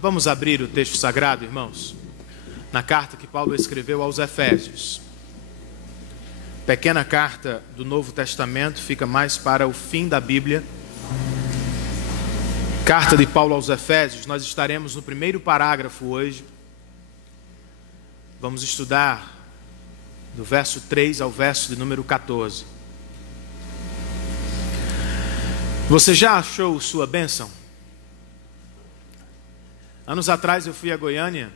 Vamos abrir o texto sagrado, irmãos, na carta que Paulo escreveu aos Efésios. Pequena carta do Novo Testamento, fica mais para o fim da Bíblia. Carta de Paulo aos Efésios, nós estaremos no primeiro parágrafo hoje. Vamos estudar do verso 3 ao verso de número 14. Você já achou sua bênção? Anos atrás eu fui a Goiânia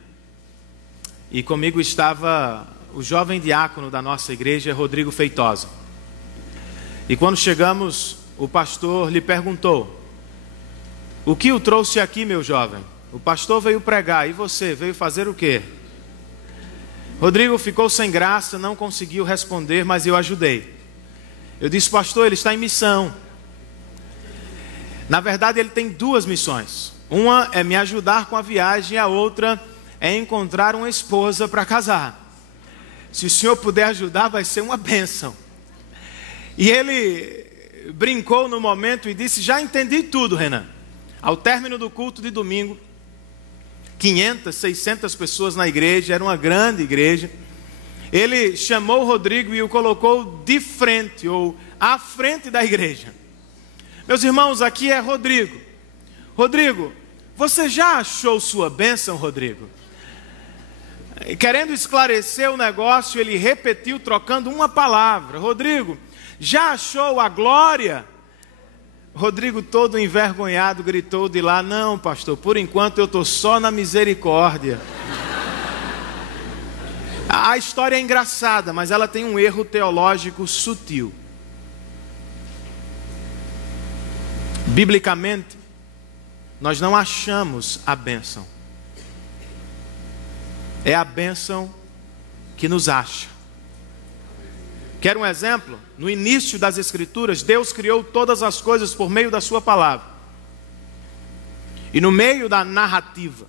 e comigo estava o jovem diácono da nossa igreja, Rodrigo Feitosa. E quando chegamos, o pastor lhe perguntou: o que o trouxe aqui, meu jovem? O pastor veio pregar, e você veio fazer o quê? Rodrigo ficou sem graça, não conseguiu responder, mas eu ajudei. Eu disse: pastor, ele está em missão. Na verdade, ele tem duas missões. Uma é me ajudar com a viagem, e a outra é encontrar uma esposa para casar. Se o senhor puder ajudar, vai ser uma bênção. E ele brincou no momento e disse: já entendi tudo, Renan. Ao término do culto de domingo, 500, 600 pessoas na igreja, era uma grande igreja. Ele chamou o Rodrigo e o colocou de frente, ou à frente da igreja. Meus irmãos, aqui é Rodrigo. Rodrigo, você já achou sua bênção, Rodrigo? Querendo esclarecer o negócio, ele repetiu, trocando uma palavra: Rodrigo, já achou a glória? Rodrigo, todo envergonhado, gritou de lá: não, pastor, por enquanto eu estou só na misericórdia. A história é engraçada, mas ela tem um erro teológico sutil. Biblicamente, nós não achamos a bênção. É a bênção que nos acha. Quer um exemplo? No início das Escrituras, Deus criou todas as coisas por meio da sua palavra. E no meio da narrativa,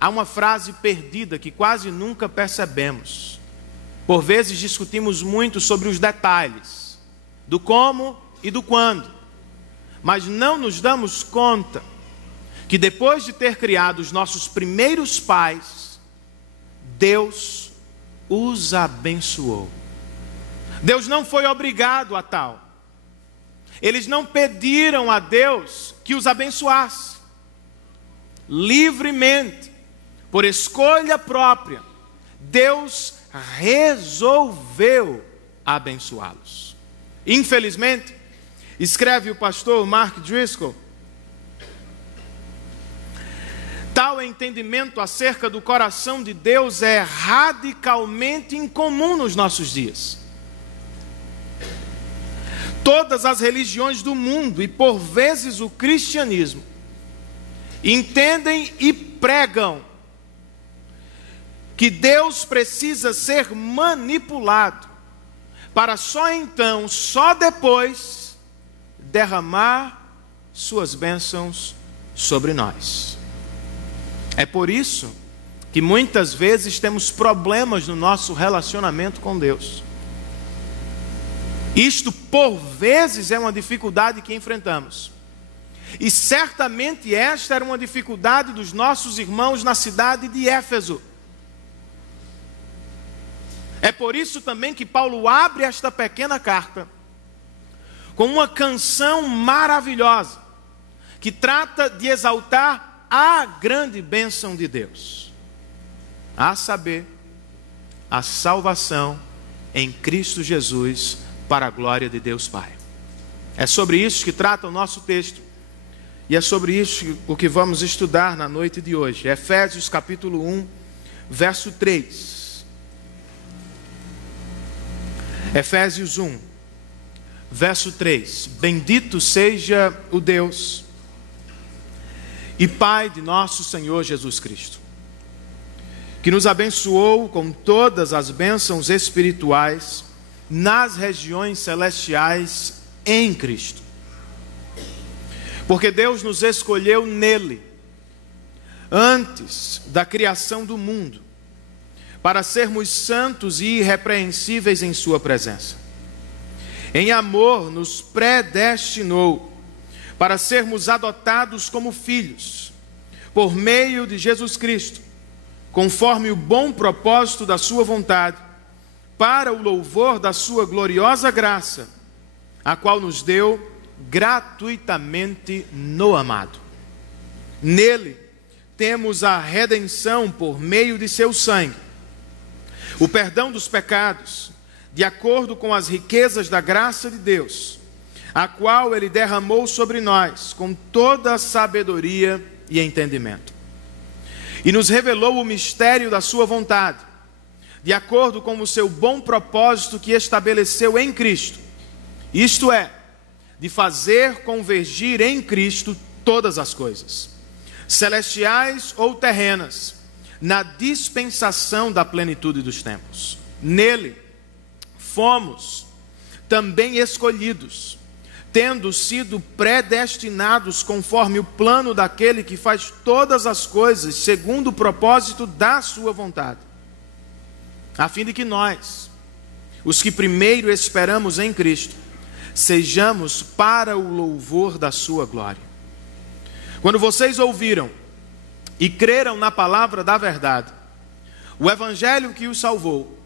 há uma frase perdida que quase nunca percebemos. Por vezes discutimos muito sobre os detalhes, do como e do quando. Mas não nos damos conta que depois de ter criado os nossos primeiros pais, Deus os abençoou. Deus não foi obrigado a tal. Eles não pediram a Deus que os abençoasse. Livremente, por escolha própria, Deus resolveu abençoá-los. Infelizmente, escreve o pastor Mark Driscoll, tal entendimento acerca do coração de Deus é radicalmente incomum nos nossos dias. Todas as religiões do mundo, e por vezes o cristianismo, entendem e pregam que Deus precisa ser manipulado para só então, só depois, derramar suas bênçãos sobre nós. É por isso que muitas vezes temos problemas no nosso relacionamento com Deus. Isto, por vezes, é uma dificuldade que enfrentamos. E certamente esta era uma dificuldade dos nossos irmãos na cidade de Éfeso. É por isso também que Paulo abre esta pequena carta com uma canção maravilhosa, que trata de exaltar a grande bênção de Deus, a saber, a salvação em Cristo Jesus, para a glória de Deus Pai. É sobre isso que trata o nosso texto, e é sobre isso o que vamos estudar na noite de hoje. Efésios capítulo 1, verso 3. Efésios 1, verso 3. Bendito seja o Deus e Pai de nosso Senhor Jesus Cristo, que nos abençoou com todas as bênçãos espirituais nas regiões celestiais em Cristo. Porque Deus nos escolheu nele, antes da criação do mundo, para sermos santos e irrepreensíveis em sua presença. Em amor nos predestinou para sermos adotados como filhos, por meio de Jesus Cristo, conforme o bom propósito da sua vontade, para o louvor da sua gloriosa graça, a qual nos deu gratuitamente no amado. Nele temos a redenção por meio de seu sangue, o perdão dos pecados, de acordo com as riquezas da graça de Deus, a qual ele derramou sobre nós com toda a sabedoria e entendimento. E nos revelou o mistério da sua vontade, de acordo com o seu bom propósito que estabeleceu em Cristo, isto é, de fazer convergir em Cristo todas as coisas, celestiais ou terrenas, na dispensação da plenitude dos tempos. Nele fomos também escolhidos, tendo sido predestinados conforme o plano daquele que faz todas as coisas segundo o propósito da sua vontade, a fim de que nós, os que primeiro esperamos em Cristo, sejamos para o louvor da sua glória. Quando vocês ouviram e creram na palavra da verdade, o evangelho que os salvou,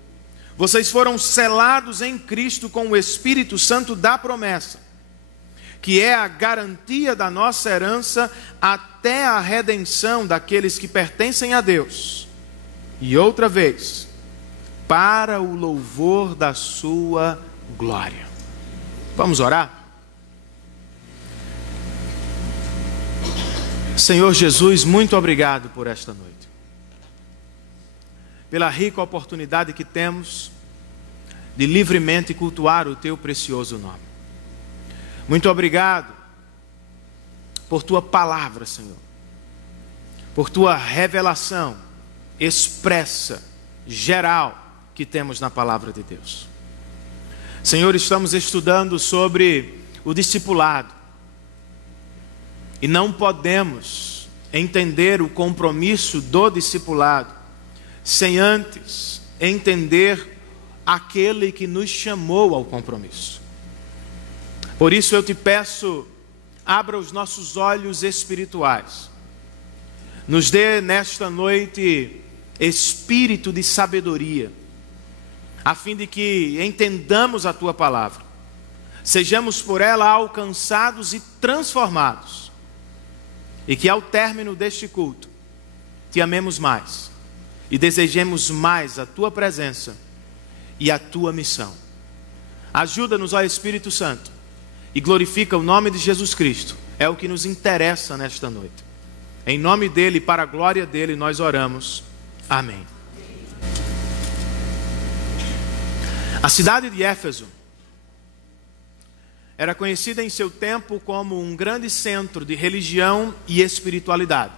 vocês foram selados em Cristo com o Espírito Santo da promessa, que é a garantia da nossa herança até a redenção daqueles que pertencem a Deus. E outra vez, para o louvor da sua glória. Vamos orar? Senhor Jesus, muito obrigado por esta noite, pela rica oportunidade que temos de livremente cultuar o teu precioso nome. Muito obrigado por tua palavra, Senhor, por tua revelação expressa, geral, que temos na palavra de Deus. Senhor, estamos estudando sobre o discipulado e não podemos entender o compromisso do discipulado sem antes entender aquele que nos chamou ao compromisso. Por isso eu te peço, abra os nossos olhos espirituais, nos dê nesta noite espírito de sabedoria, a fim de que entendamos a tua palavra, sejamos por ela alcançados e transformados, e que ao término deste culto te amemos mais e desejemos mais a tua presença e a tua missão. Ajuda-nos, ó Espírito Santo, e glorifica o nome de Jesus Cristo. É o que nos interessa nesta noite. Em nome dele e para a glória dele nós oramos. Amém. A cidade de Éfeso era conhecida em seu tempo como um grande centro de religião e espiritualidade.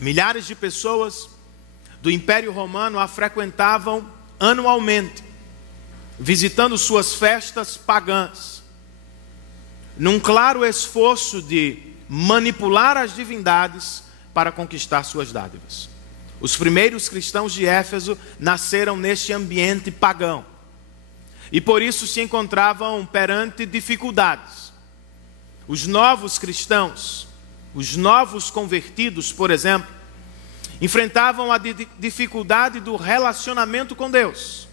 Milhares de pessoas do Império Romano a frequentavam anualmente, visitando suas festas pagãs, num claro esforço de manipular as divindades para conquistar suas dádivas. Os primeiros cristãos de Éfeso nasceram neste ambiente pagão e por isso se encontravam perante dificuldades. Os novos cristãos, os novos convertidos, por exemplo, enfrentavam a dificuldade do relacionamento com Deus.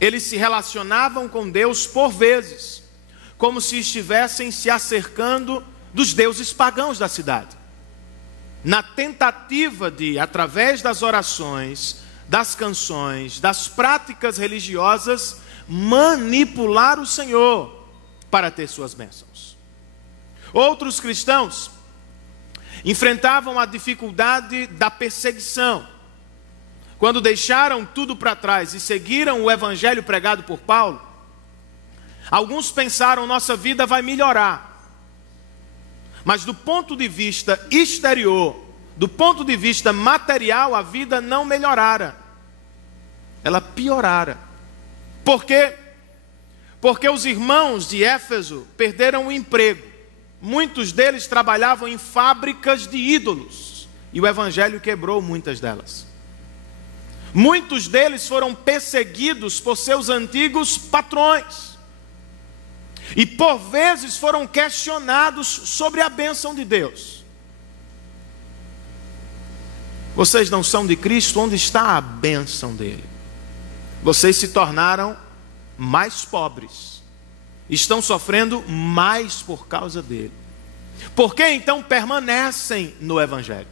Eles se relacionavam com Deus por vezes, como se estivessem se acercando dos deuses pagãos da cidade, na tentativa de, através das orações, das canções, das práticas religiosas, manipular o Senhor para ter suas bênçãos. Outros cristãos enfrentavam a dificuldade da perseguição. Quando deixaram tudo para trás e seguiram o evangelho pregado por Paulo, alguns pensaram, nossa vida vai melhorar. Mas do ponto de vista exterior, do ponto de vista material, a vida não melhorara. Ela piorara. Por quê? Porque os irmãos de Éfeso perderam o emprego. Muitos deles trabalhavam em fábricas de ídolos. E o evangelho quebrou muitas delas. Muitos deles foram perseguidos por seus antigos patrões. E por vezes foram questionados sobre a bênção de Deus. Vocês não são de Cristo, onde está a bênção dele? Vocês se tornaram mais pobres, estão sofrendo mais por causa dele. Por que então permanecem no Evangelho?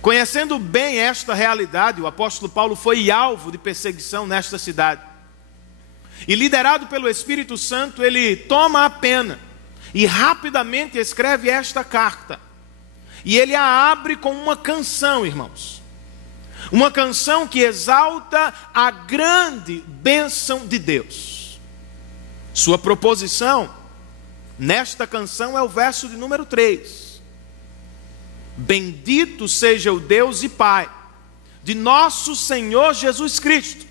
Conhecendo bem esta realidade, o apóstolo Paulo foi alvo de perseguição nesta cidade. E liderado pelo Espírito Santo, ele toma a pena e rapidamente escreve esta carta. E ele a abre com uma canção, irmãos. Uma canção que exalta a grande bênção de Deus. Sua proposição nesta canção é o verso de número 3. Bendito seja o Deus e Pai de nosso Senhor Jesus Cristo,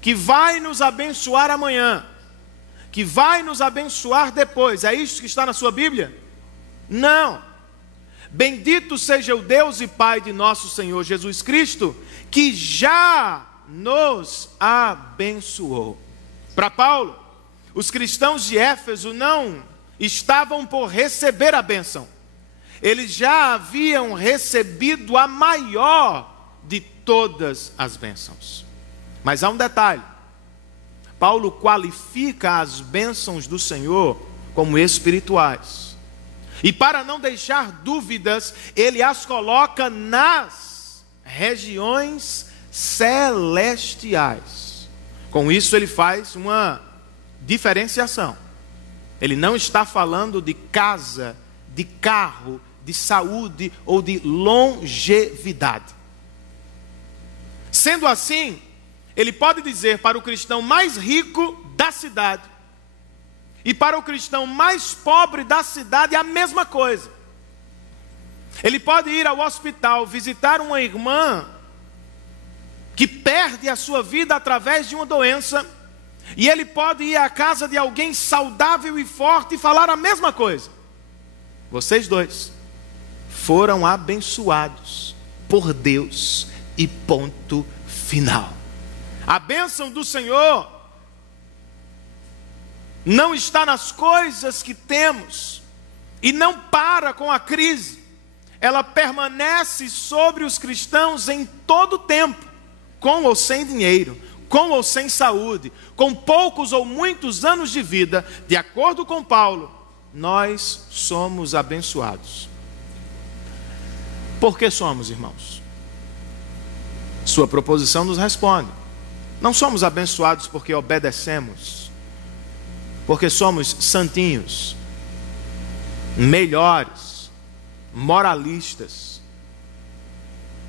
que vai nos abençoar amanhã, que vai nos abençoar depois. É isso que está na sua Bíblia? Não. Bendito seja o Deus e Pai de nosso Senhor Jesus Cristo, que já nos abençoou. Para Paulo, os cristãos de Éfeso não estavam por receber a bênção. Eles já haviam recebido a maior de todas as bênçãos. Mas há um detalhe. Paulo qualifica as bênçãos do Senhor como espirituais. E para não deixar dúvidas, ele as coloca nas regiões celestiais. Com isso ele faz uma diferenciação. Ele não está falando de casa, de carro, de saúde ou de longevidade. Sendo assim, ele pode dizer para o cristão mais rico da cidade e para o cristão mais pobre da cidade a mesma coisa. Ele pode ir ao hospital visitar uma irmã que perde a sua vida através de uma doença, e ele pode ir à casa de alguém saudável e forte e falar a mesma coisa. Vocês dois foram abençoados por Deus e ponto final. A bênção do Senhor não está nas coisas que temos e não para com a crise. Ela permanece sobre os cristãos em todo o tempo, com ou sem dinheiro, com ou sem saúde, com poucos ou muitos anos de vida. De acordo com Paulo, nós somos abençoados. Por que somos, irmãos? Sua proposição nos responde. Não somos abençoados porque obedecemos, porque somos santinhos, melhores, moralistas.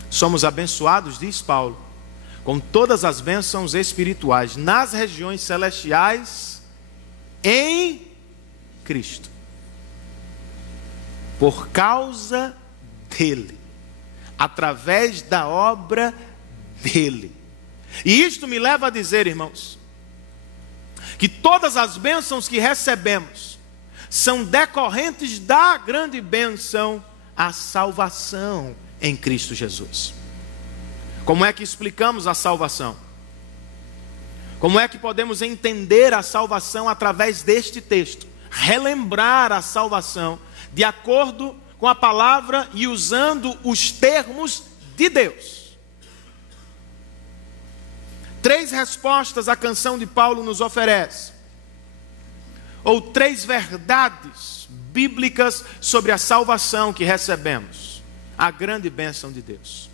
Somos abençoados, diz Paulo, com todas as bênçãos espirituais nas regiões celestiais em Cristo, por causa dele, através da obra dele. E isto me leva a dizer, irmãos, que todas as bênçãos que recebemos são decorrentes da grande bênção, a salvação em Cristo Jesus. Como é que explicamos a salvação? Como é que podemos entender a salvação através deste texto? Relembrar a salvação de acordo com a palavra e usando os termos de Deus. 3 respostas a canção de Paulo nos oferece, ou 3 verdades bíblicas sobre a salvação que recebemos, a grande bênção de Deus.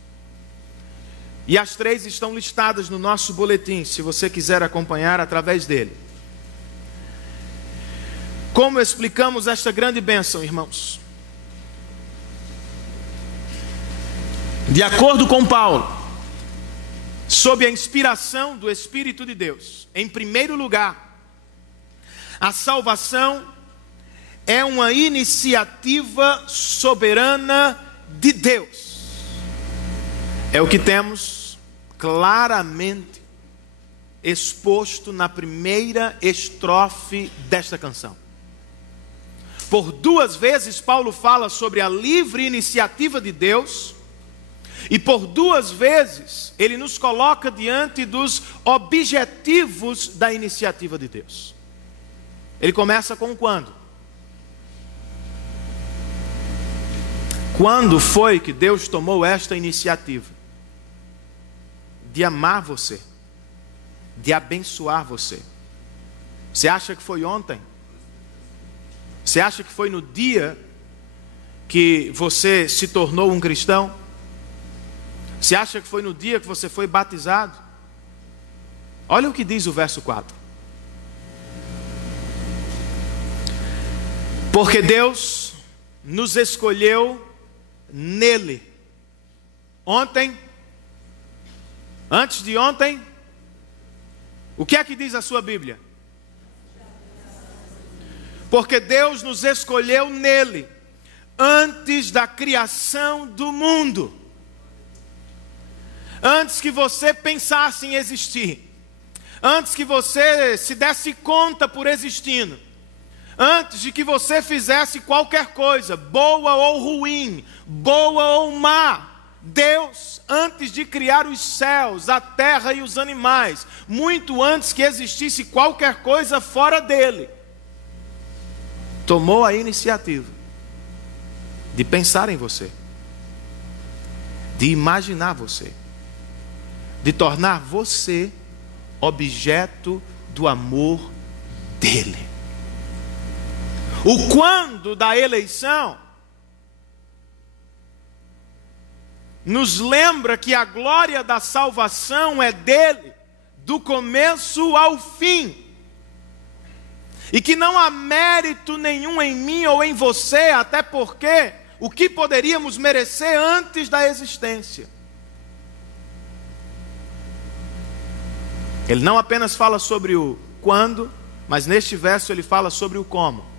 E as 3 estão listadas no nosso boletim, se você quiser acompanhar através dele. Como explicamos esta grande bênção, irmãos? De acordo com Paulo, sob a inspiração do Espírito de Deus, em primeiro lugar, a salvação é uma iniciativa soberana de Deus. É o que temos claramente exposto na primeira estrofe desta canção. Por 2 vezes Paulo fala sobre a livre iniciativa de Deus, e por 2 vezes ele nos coloca diante dos objetivos da iniciativa de Deus. Ele começa com quando? Quando foi que Deus tomou esta iniciativa de amar você, de abençoar você? Você acha que foi ontem? Você acha que foi no dia que você se tornou um cristão? Você acha que foi no dia que você foi batizado? Olha o que diz o verso 4. Porque Deus nos escolheu nele. Ontem, antes de ontem, o que é que diz a sua Bíblia? Porque Deus nos escolheu nele, antes da criação do mundo. Antes que você pensasse em existir, antes que você se desse conta por existindo, antes de que você fizesse qualquer coisa, boa ou ruim, boa ou má, Deus, antes de criar os céus, a terra e os animais, muito antes que existisse qualquer coisa fora dele, tomou a iniciativa de pensar em você, de imaginar você, de tornar você objeto do amor dele. O quando da eleição nos lembra que a glória da salvação é dele, do começo ao fim, e que não há mérito nenhum em mim ou em você, até porque o que poderíamos merecer antes da existência. Ele não apenas fala sobre o quando, mas neste verso ele fala sobre o como.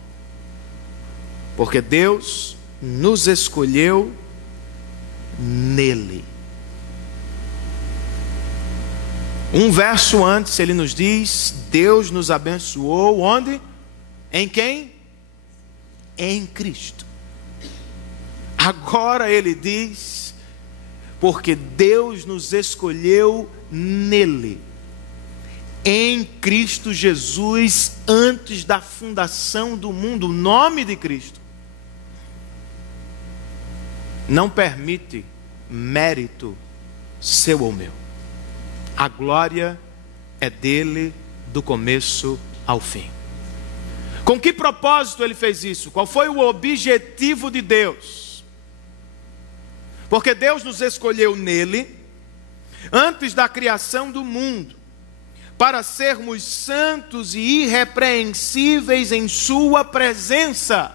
Porque Deus nos escolheu nele. Um verso antes ele nos diz: Deus nos abençoou onde? Em quem? Em Cristo. Agora ele diz: porque Deus nos escolheu nele, em Cristo Jesus, antes da fundação do mundo. O nome de Cristo não permite mérito seu ou meu. A glória é dele do começo ao fim. Com que propósito ele fez isso? Qual foi o objetivo de Deus? Porque Deus nos escolheu nele, antes da criação do mundo, para sermos santos e irrepreensíveis em sua presença.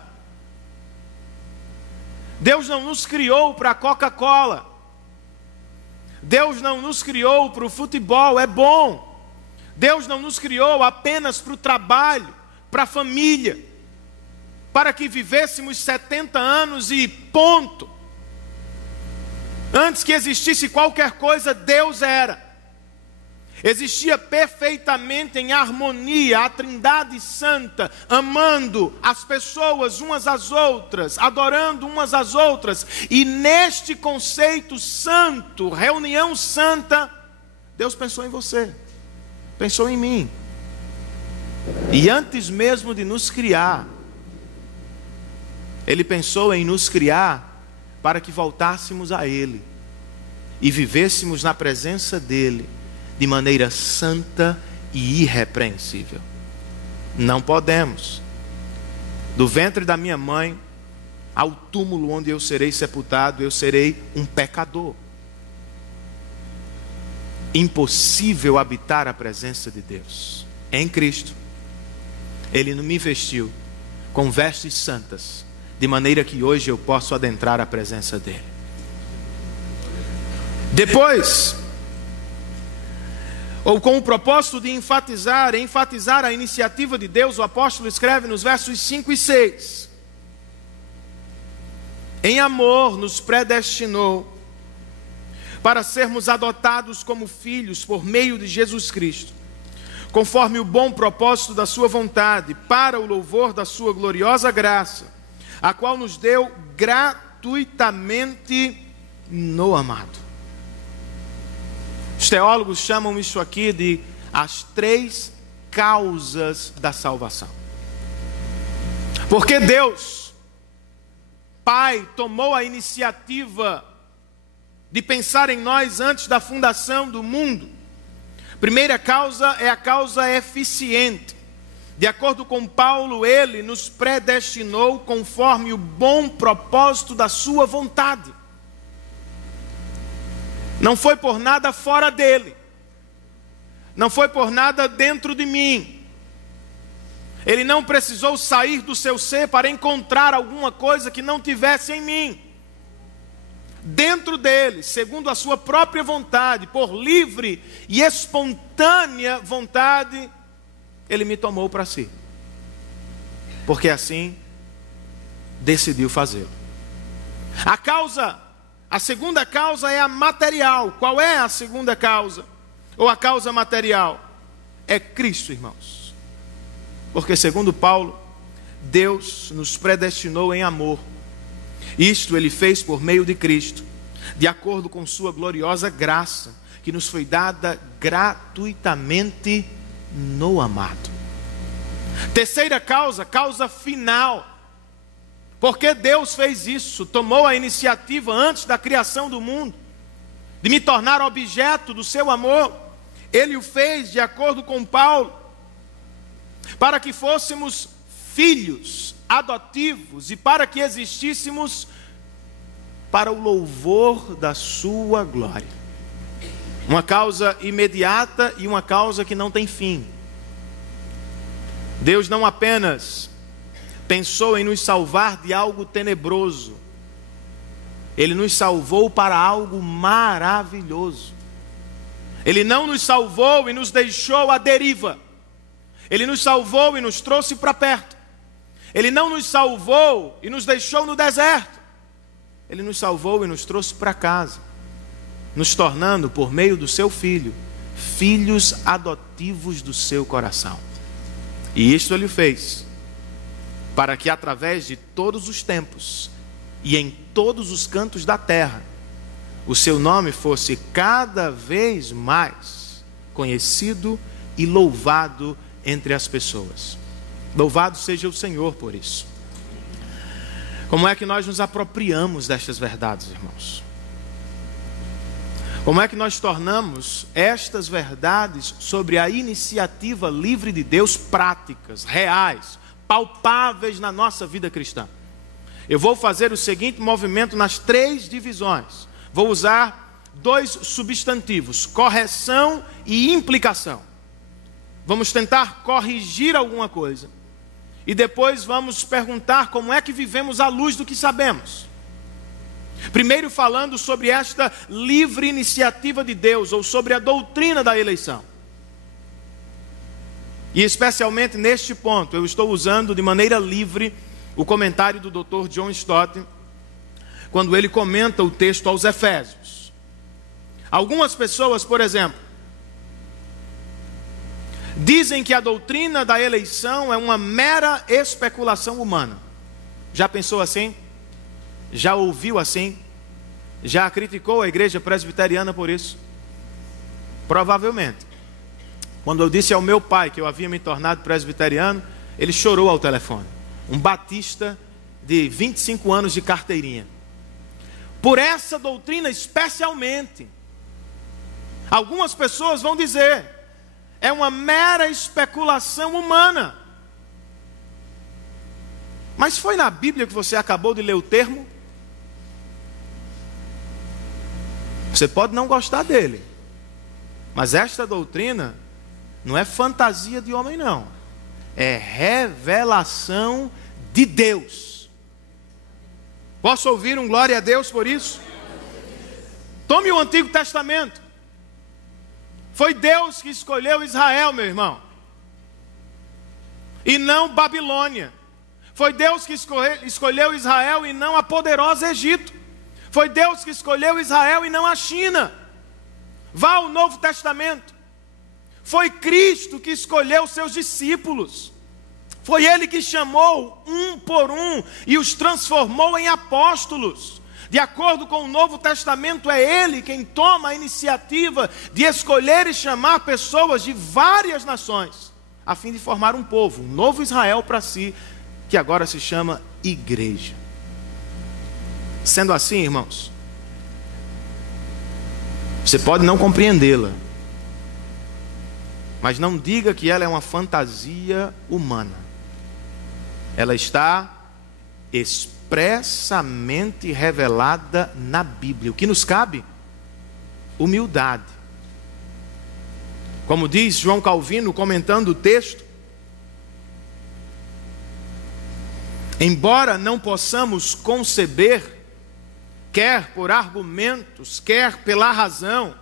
Deus não nos criou para a Coca-Cola. Deus não nos criou para o futebol, é bom. Deus não nos criou apenas para o trabalho, para a família, para que vivêssemos 70 anos e ponto. Antes que existisse qualquer coisa, Deus era. Existia perfeitamente em harmonia a Trindade Santa, amando as pessoas umas às outras, adorando umas às outras. E neste conceito santo, reunião santa, Deus pensou em você, pensou em mim. E antes mesmo de nos criar, Ele pensou em nos criar para que voltássemos a Ele e vivêssemos na presença dEle de maneira santa e irrepreensível. Não podemos, do ventre da minha mãe ao túmulo onde eu serei sepultado, eu serei um pecador. Impossível habitar a presença de Deus. Em Cristo, Ele me vestiu com vestes santas, de maneira que hoje eu posso adentrar a presença dEle. Depois, ou com o propósito de enfatizar a iniciativa de Deus, o apóstolo escreve nos versos 5 e 6. Em amor nos predestinou para sermos adotados como filhos por meio de Jesus Cristo, conforme o bom propósito da sua vontade, para o louvor da sua gloriosa graça, a qual nos deu gratuitamente no amado. Os teólogos chamam isso aqui de as 3 causas da salvação. Porque Deus Pai tomou a iniciativa de pensar em nós antes da fundação do mundo. Primeira causa é a causa eficiente. De acordo com Paulo, ele nos predestinou conforme o bom propósito da sua vontade. Não foi por nada fora dele. Não foi por nada dentro de mim. Ele não precisou sair do seu ser para encontrar alguma coisa que não tivesse em mim. Dentro dele, segundo a sua própria vontade, por livre e espontânea vontade, ele me tomou para si. Porque assim decidiu fazê-lo. A segunda causa é a material. Qual é a segunda causa? Ou a causa material? É Cristo, irmãos. Porque segundo Paulo, Deus nos predestinou em amor. Isto ele fez por meio de Cristo, de acordo com sua gloriosa graça, que nos foi dada gratuitamente no amado. Terceira causa, causa final. Porque Deus fez isso, tomou a iniciativa antes da criação do mundo, de me tornar objeto do seu amor. Ele o fez, de acordo com Paulo, para que fôssemos filhos adotivos e para que existíssemos para o louvor da sua glória. Uma causa imediata e uma causa que não tem fim. Deus não apenas pensou em nos salvar de algo tenebroso, Ele nos salvou para algo maravilhoso. Ele não nos salvou e nos deixou à deriva. Ele nos salvou e nos trouxe para perto. Ele não nos salvou e nos deixou no deserto. Ele nos salvou e nos trouxe para casa, nos tornando, por meio do seu Filho, filhos adotivos do seu coração. E isto Ele fez para que através de todos os tempos e em todos os cantos da terra, o seu nome fosse cada vez mais conhecido e louvado entre as pessoas. Louvado seja o Senhor por isso. Como é que nós nos apropriamos destas verdades, irmãos? Como é que nós tornamos estas verdades sobre a iniciativa livre de Deus práticas, reais, palpáveis na nossa vida cristã? Eu vou fazer o seguinte movimento nas 3 divisões. Vou usar 2 substantivos: correção e implicação. Vamos tentar corrigir alguma coisa. E depois vamos perguntar como é que vivemos à luz do que sabemos. Primeiro falando sobre esta livre iniciativa de Deus, ou sobre a doutrina da eleição. E especialmente neste ponto, eu estou usando de maneira livre o comentário do Dr. John Stott, quando ele comenta o texto aos Efésios. Algumas pessoas, por exemplo, dizem que a doutrina da eleição é uma mera especulação humana. Já pensou assim? Já ouviu assim? Já criticou a igreja presbiteriana por isso? Provavelmente. Quando eu disse ao meu pai que eu havia me tornado presbiteriano, ele chorou ao telefone. Um batista de 25 anos de carteirinha. Por essa doutrina especialmente, algumas pessoas vão dizer: é uma mera especulação humana. Mas foi na Bíblia que você acabou de ler o termo? Você pode não gostar dele, mas esta doutrina não é fantasia de homem, não. É revelação de Deus. Posso ouvir um glória a Deus por isso? Tome o Antigo Testamento. Foi Deus que escolheu Israel, meu irmão, e não Babilônia. Foi Deus que escolheu Israel e não a poderosa Egito. Foi Deus que escolheu Israel e não a China. Vá ao Novo Testamento. Foi Cristo que escolheu seus discípulos. Foi Ele que chamou um por um e os transformou em apóstolos. De acordo com o Novo Testamento, é Ele quem toma a iniciativa de escolher e chamar pessoas de várias nações, a fim de formar um povo, um novo Israel para si, que agora se chama igreja. Sendo assim, irmãos, você pode não compreendê-la, mas não diga que ela é uma fantasia humana. Ela está expressamente revelada na Bíblia. O que nos cabe? Humildade. Como diz João Calvino, comentando o texto, embora não possamos conceber, quer por argumentos, quer pela razão,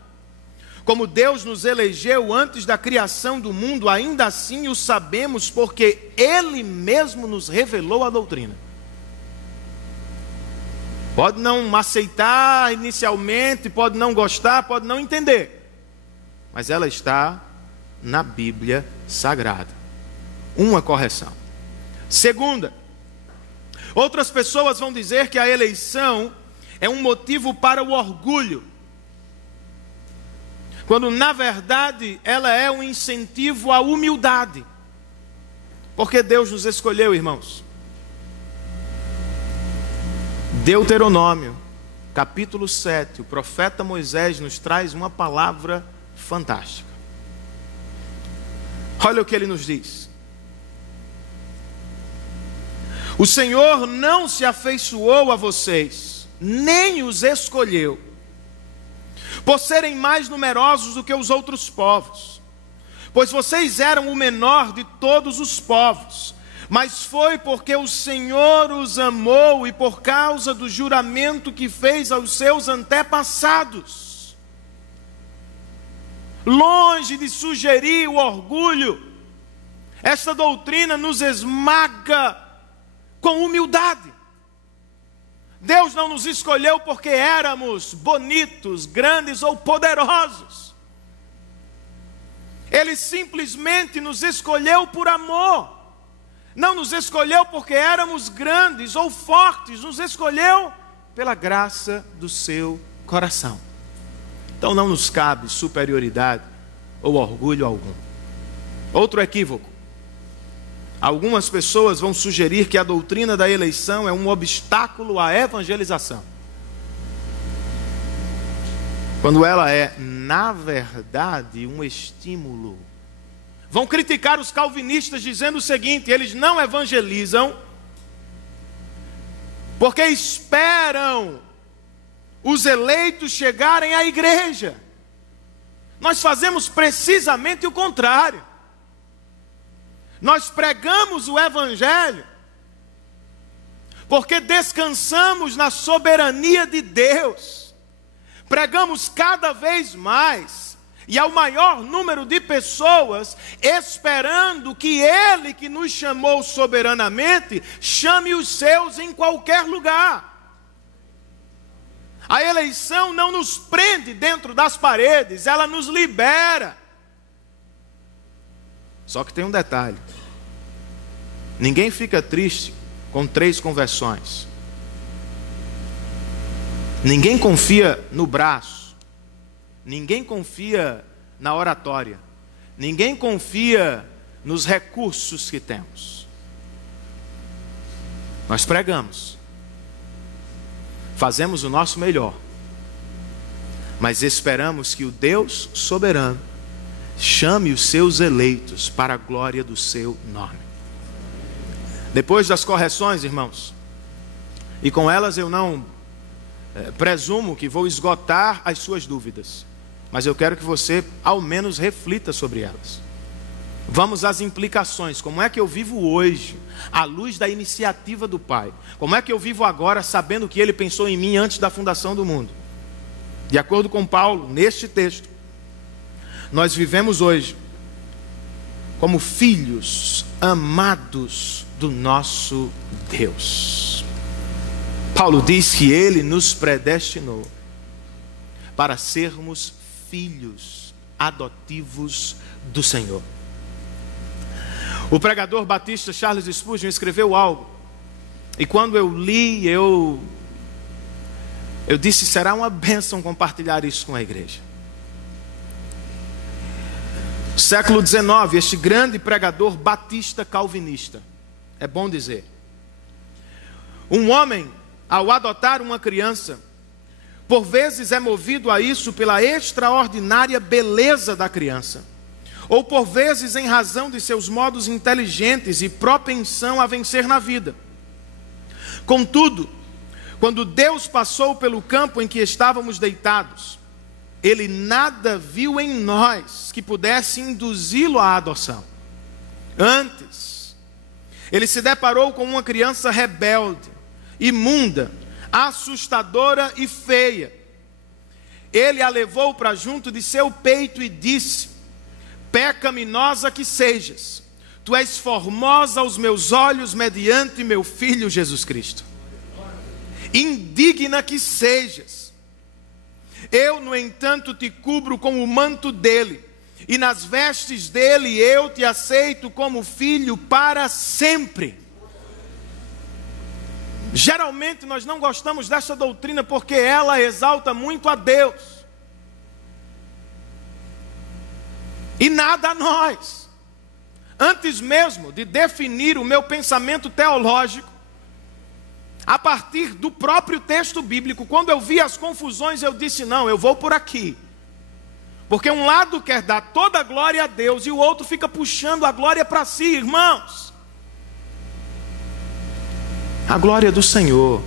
como Deus nos elegeu antes da criação do mundo, ainda assim o sabemos, porque Ele mesmo nos revelou a doutrina. Pode não aceitar inicialmente, pode não gostar, pode não entender, mas ela está na Bíblia Sagrada. Uma correção. Segunda, outras pessoas vão dizer que a eleição é um motivo para o orgulho, quando na verdade ela é um incentivo à humildade. Porque Deus nos escolheu, irmãos. Deuteronômio, capítulo 7, o profeta Moisés nos traz uma palavra fantástica. Olha o que ele nos diz: o Senhor não se afeiçoou a vocês, nem os escolheu, por serem mais numerosos do que os outros povos, pois vocês eram o menor de todos os povos, mas foi porque o Senhor os amou e por causa do juramento que fez aos seus antepassados. Longe de sugerir o orgulho, esta doutrina nos esmaga com humildade. Deus não nos escolheu porque éramos bonitos, grandes ou poderosos. Ele simplesmente nos escolheu por amor. Não nos escolheu porque éramos grandes ou fortes, nos escolheu pela graça do seu coração. Então não nos cabe superioridade ou orgulho algum. Outro equívoco: algumas pessoas vão sugerir que a doutrina da eleição é um obstáculo à evangelização, quando ela é, na verdade, um estímulo. Vão criticar os calvinistas dizendo o seguinte: eles não evangelizam porque esperam os eleitos chegarem à igreja. Nós fazemos precisamente o contrário. Nós pregamos o Evangelho porque descansamos na soberania de Deus. Pregamos cada vez mais e ao maior número de pessoas, esperando que Ele, que nos chamou soberanamente, chame os seus em qualquer lugar. A eleição não nos prende dentro das paredes, ela nos libera. Só que tem um detalhe: ninguém fica triste com 3 conversões. Ninguém confia no braço. Ninguém confia na oratória. Ninguém confia nos recursos que temos. Nós pregamos, fazemos o nosso melhor, mas esperamos que o Deus soberano chame os seus eleitos para a glória do seu nome. Depois das correções, irmãos, e com elas eu não presumo que vou esgotar as suas dúvidas, mas eu quero que você ao menos reflita sobre elas. Vamos às implicações. Como é que eu vivo hoje à luz da iniciativa do Pai? Como é que eu vivo agora sabendo que Ele pensou em mim antes da fundação do mundo? De acordo com Paulo, neste texto, nós vivemos hoje como filhos amados do nosso Deus. Paulo diz que Ele nos predestinou para sermos filhos adotivos do Senhor. O pregador batista Charles Spurgeon escreveu algo, e quando eu li, eu disse: será uma bênção compartilhar isso com a igreja. Século XIX, este grande pregador batista calvinista, é bom dizer, um homem ao adotar uma criança, por vezes é movido a isso pela extraordinária beleza da criança, ou por vezes em razão de seus modos inteligentes e propensão a vencer na vida. Contudo, quando Deus passou pelo campo em que estávamos deitados, Ele nada viu em nós que pudesse induzi-lo à adoção. Antes, Ele se deparou com uma criança rebelde, imunda, assustadora e feia. Ele a levou para junto de seu peito e disse: pecaminosa que sejas, tu és formosa aos meus olhos mediante meu Filho Jesus Cristo. Indigna que sejas, eu, no entanto, te cubro com o manto dele, e nas vestes dele eu te aceito como filho para sempre. Geralmente nós não gostamos dessa doutrina porque ela exalta muito a Deus e nada a nós. Antes mesmo de definir o meu pensamento teológico, a partir do próprio texto bíblico, quando eu vi as confusões, eu disse: não, eu vou por aqui. Porque um lado quer dar toda a glória a Deus e o outro fica puxando a glória para si, irmãos. A glória do Senhor,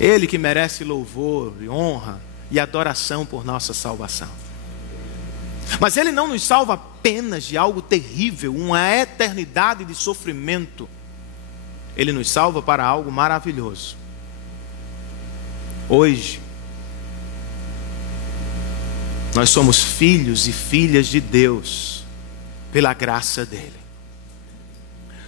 Ele que merece louvor e honra e adoração por nossa salvação. Mas Ele não nos salva apenas de algo terrível, uma eternidade de sofrimento. Ele nos salva para algo maravilhoso. Hoje, nós somos filhos e filhas de Deus, pela graça dEle.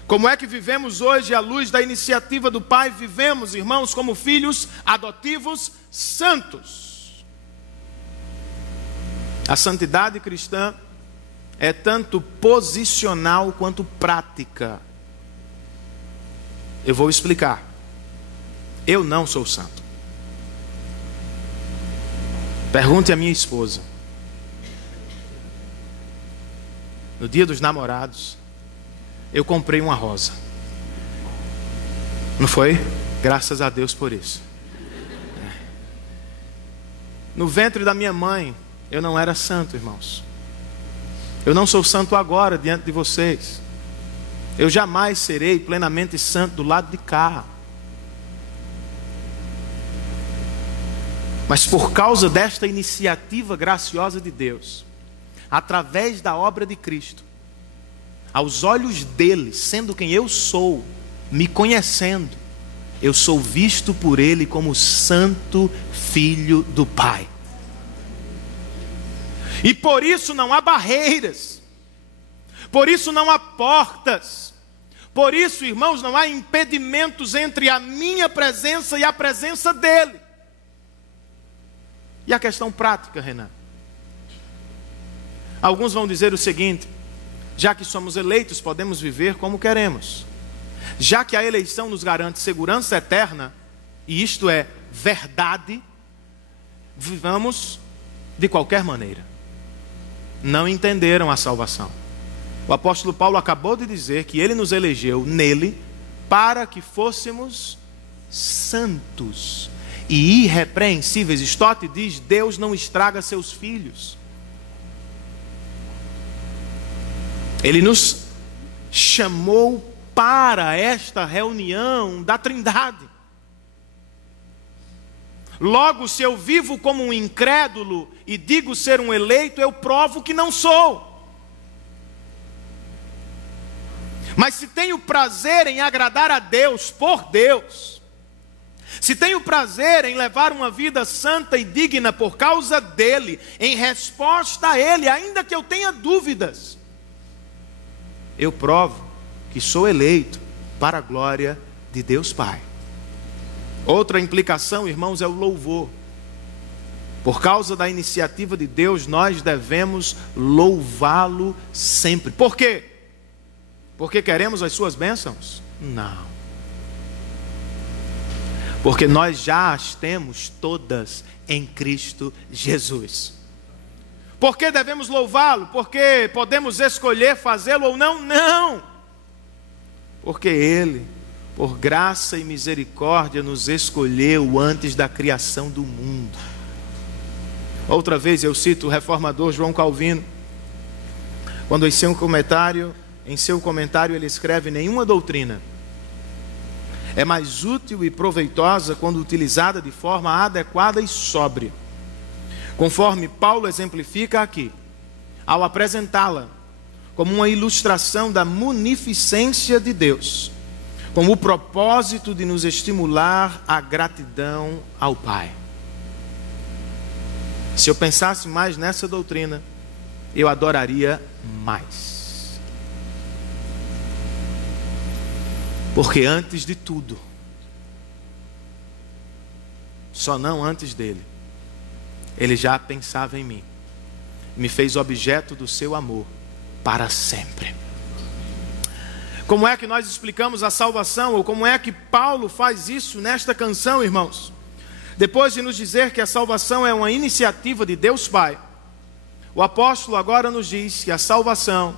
Como é que vivemos hoje à luz da iniciativa do Pai? Vivemos, irmãos, como filhos adotivos santos. A santidade cristã é tanto posicional quanto prática. Eu vou explicar. Eu não sou santo. Pergunte à minha esposa. No dia dos namorados, eu comprei uma rosa. Não foi? Graças a Deus por isso. No ventre da minha mãe, eu não era santo, irmãos. Eu não sou santo agora diante de vocês. Eu jamais serei plenamente santo do lado de cá. Mas por causa desta iniciativa graciosa de Deus, através da obra de Cristo, aos olhos dele, sendo quem eu sou, me conhecendo, eu sou visto por ele como santo filho do Pai. E por isso não há barreiras, por isso não há portas, por isso, irmãos, não há impedimentos entre a minha presença e a presença dele. E a questão prática, Renan? Alguns vão dizer o seguinte: já que somos eleitos, podemos viver como queremos. Já que a eleição nos garante segurança eterna, e isto é verdade, vivamos de qualquer maneira. Não entenderam a salvação. O apóstolo Paulo acabou de dizer que ele nos elegeu nele para que fôssemos santos e irrepreensíveis. Stott diz: Deus não estraga seus filhos. Ele nos chamou para esta reunião da Trindade. Logo, se eu vivo como um incrédulo e digo ser um eleito, eu provo que não sou. Mas se tenho prazer em agradar a Deus por Deus, se tenho prazer em levar uma vida santa e digna por causa dEle, em resposta a Ele, ainda que eu tenha dúvidas, eu provo que sou eleito para a glória de Deus Pai. Outra implicação, irmãos, é o louvor. Por causa da iniciativa de Deus, nós devemos louvá-lo sempre. Por quê? Porque queremos as suas bênçãos? Não. Porque nós já as temos todas em Cristo Jesus. Por que devemos louvá-lo? Porque podemos escolher fazê-lo ou não? Não. Porque Ele por graça e misericórdia, nos escolheu antes da criação do mundo. Outra vez eu cito o reformador João Calvino, quando em seu comentário ele escreve: nenhuma doutrina é mais útil e proveitosa quando utilizada de forma adequada e sóbria, conforme Paulo exemplifica aqui, ao apresentá-la como uma ilustração da munificência de Deus, com o propósito de nos estimular à gratidão ao Pai. Se eu pensasse mais nessa doutrina, eu adoraria mais. Porque antes de tudo, só não antes dele, ele já pensava em mim, me fez objeto do seu amor para sempre. Como é que nós explicamos a salvação, ou como é que Paulo faz isso nesta canção, irmãos? Depois de nos dizer que a salvação é uma iniciativa de Deus Pai, o apóstolo agora nos diz que a salvação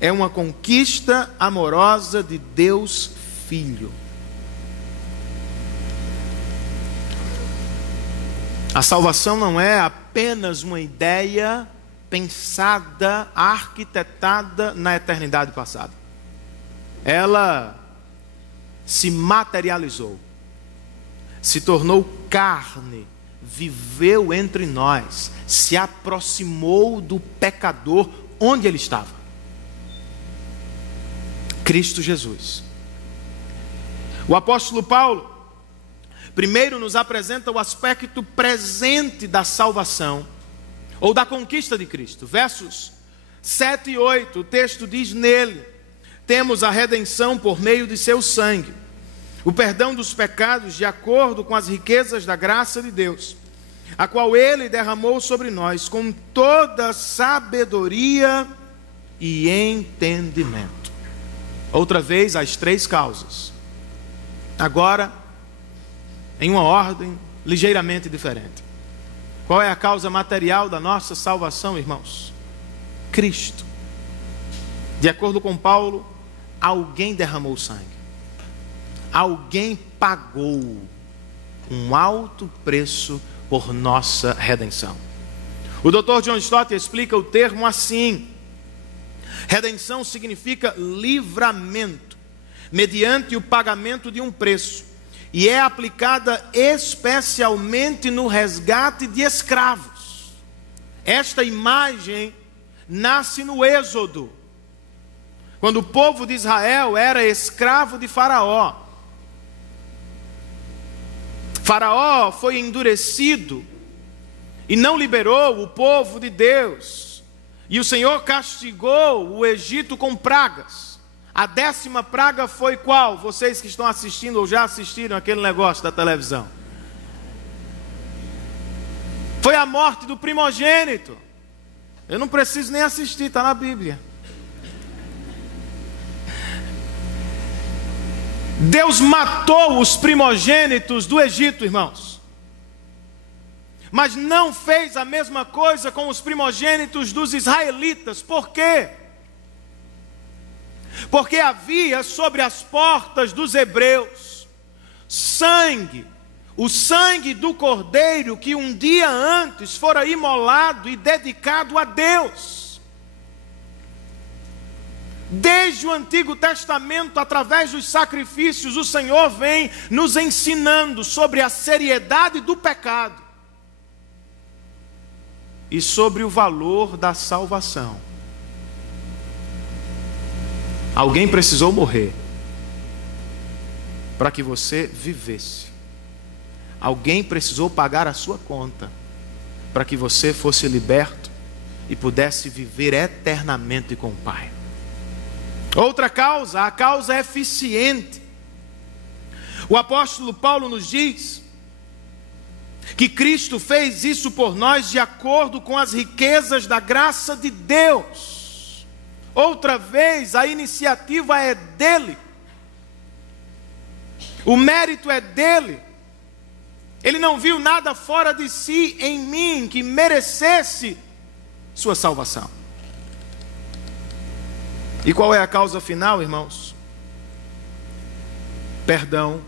é uma conquista amorosa de Deus Filho. A salvação não é apenas uma ideia pensada, arquitetada na eternidade passada. Ela se materializou, se tornou carne, viveu entre nós, se aproximou do pecador onde ele estava. Cristo Jesus. O apóstolo Paulo primeiro nos apresenta o aspecto presente da salvação, ou da conquista de Cristo. Versos 7 e 8, o texto diz: nele temos a redenção por meio de seu sangue, o perdão dos pecados de acordo com as riquezas da graça de Deus, a qual ele derramou sobre nós com toda sabedoria e entendimento. Outra vez as três causas, agora em uma ordem ligeiramente diferente. Qual é a causa material da nossa salvação, irmãos? Cristo. De acordo com Paulo, alguém derramou sangue, alguém pagou um alto preço por nossa redenção. O Dr. John Stott explica o termo assim: redenção significa livramento mediante o pagamento de um preço, e é aplicada especialmente no resgate de escravos. Esta imagem nasce no Êxodo, quando o povo de Israel era escravo de Faraó. Faraó foi endurecido e não liberou o povo de Deus, e o Senhor castigou o Egito com pragas. A 10ª praga foi qual? Vocês que estão assistindo ou já assistiram aquele negócio da televisão. Foi a morte do primogênito. Eu não preciso nem assistir, está na Bíblia. Deus matou os primogênitos do Egito, irmãos. Mas não fez a mesma coisa com os primogênitos dos israelitas. Por quê? Porque havia sobre as portas dos hebreus sangue, o sangue do cordeiro que um dia antes fora imolado e dedicado a Deus. Desde o Antigo Testamento, através dos sacrifícios, o Senhor vem nos ensinando sobre a seriedade do pecado e sobre o valor da salvação. Alguém precisou morrer para que você vivesse. Alguém precisou pagar a sua conta para que você fosse liberto e pudesse viver eternamente com o Pai. Outra causa, a causa eficiente. O apóstolo Paulo nos diz que Cristo fez isso por nós de acordo com as riquezas da graça de Deus. Outra vez, a iniciativa é dele, o mérito é dele. Ele não viu nada fora de si em mim que merecesse sua salvação. E qual é a causa final, irmãos? perdão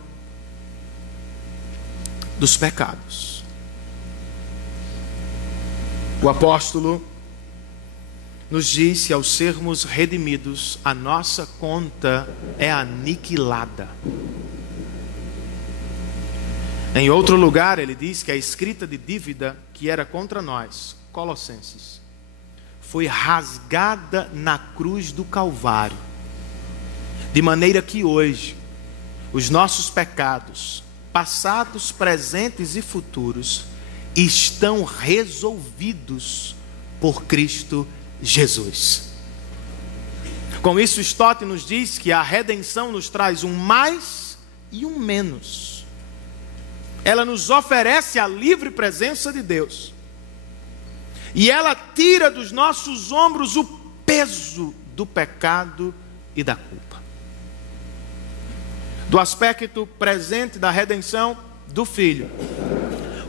dos pecados. O apóstolo nos diz que ao sermos redimidos, a nossa conta é aniquilada. Em outro lugar, ele diz que a escrita de dívida que era contra nós, Colossenses, foi rasgada na cruz do Calvário, de maneira que hoje os nossos pecados, passados, presentes e futuros, estão resolvidos por Cristo Jesus. Com isso, Stott nos diz que a redenção nos traz um mais e um menos. Ela nos oferece a livre presença de Deus, e ela tira dos nossos ombros o peso do pecado e da culpa. Do aspecto presente da redenção do Filho,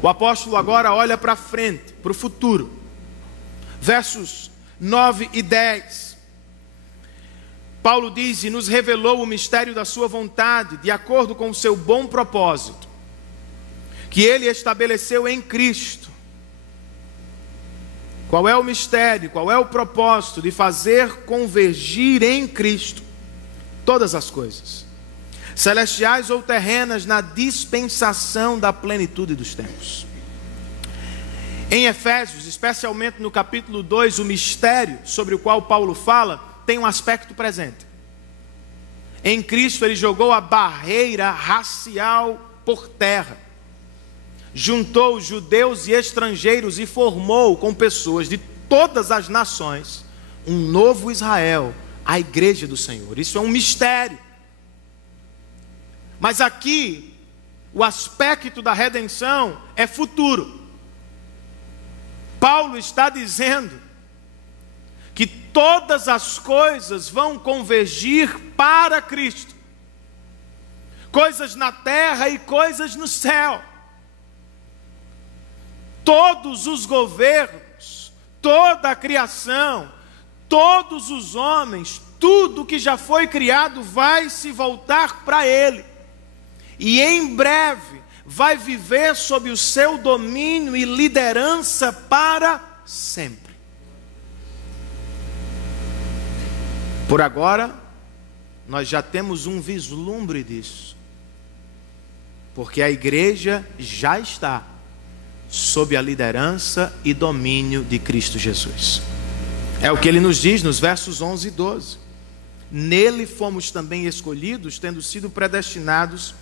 o apóstolo agora olha para frente, para o futuro. Versos 9 e 10. Paulo diz: e nos revelou o mistério da sua vontade, de acordo com o seu bom propósito, que ele estabeleceu em Cristo. Qual é o mistério, qual é o propósito? De fazer convergir em Cristo todas as coisas, celestiais ou terrenas, na dispensação da plenitude dos tempos. Em Efésios, especialmente no capítulo 2, o mistério sobre o qual Paulo fala tem um aspecto presente. Em Cristo ele jogou a barreira racial por terra, juntou judeus e estrangeiros e formou com pessoas de todas as nações um novo Israel, a igreja do Senhor. Isso é um mistério. Mas aqui o aspecto da redenção é futuro. Paulo está dizendo que todas as coisas vão convergir para Cristo, coisas na terra e coisas no céu. Todos os governos, toda a criação, todos os homens, tudo que já foi criado vai se voltar para Ele, e em breve vai viver sob o seu domínio e liderança para sempre. Por agora, nós já temos um vislumbre disso, porque a igreja já está sob a liderança e domínio de Cristo Jesus. É o que ele nos diz nos versos 11 e 12. Nele fomos também escolhidos, tendo sido predestinados,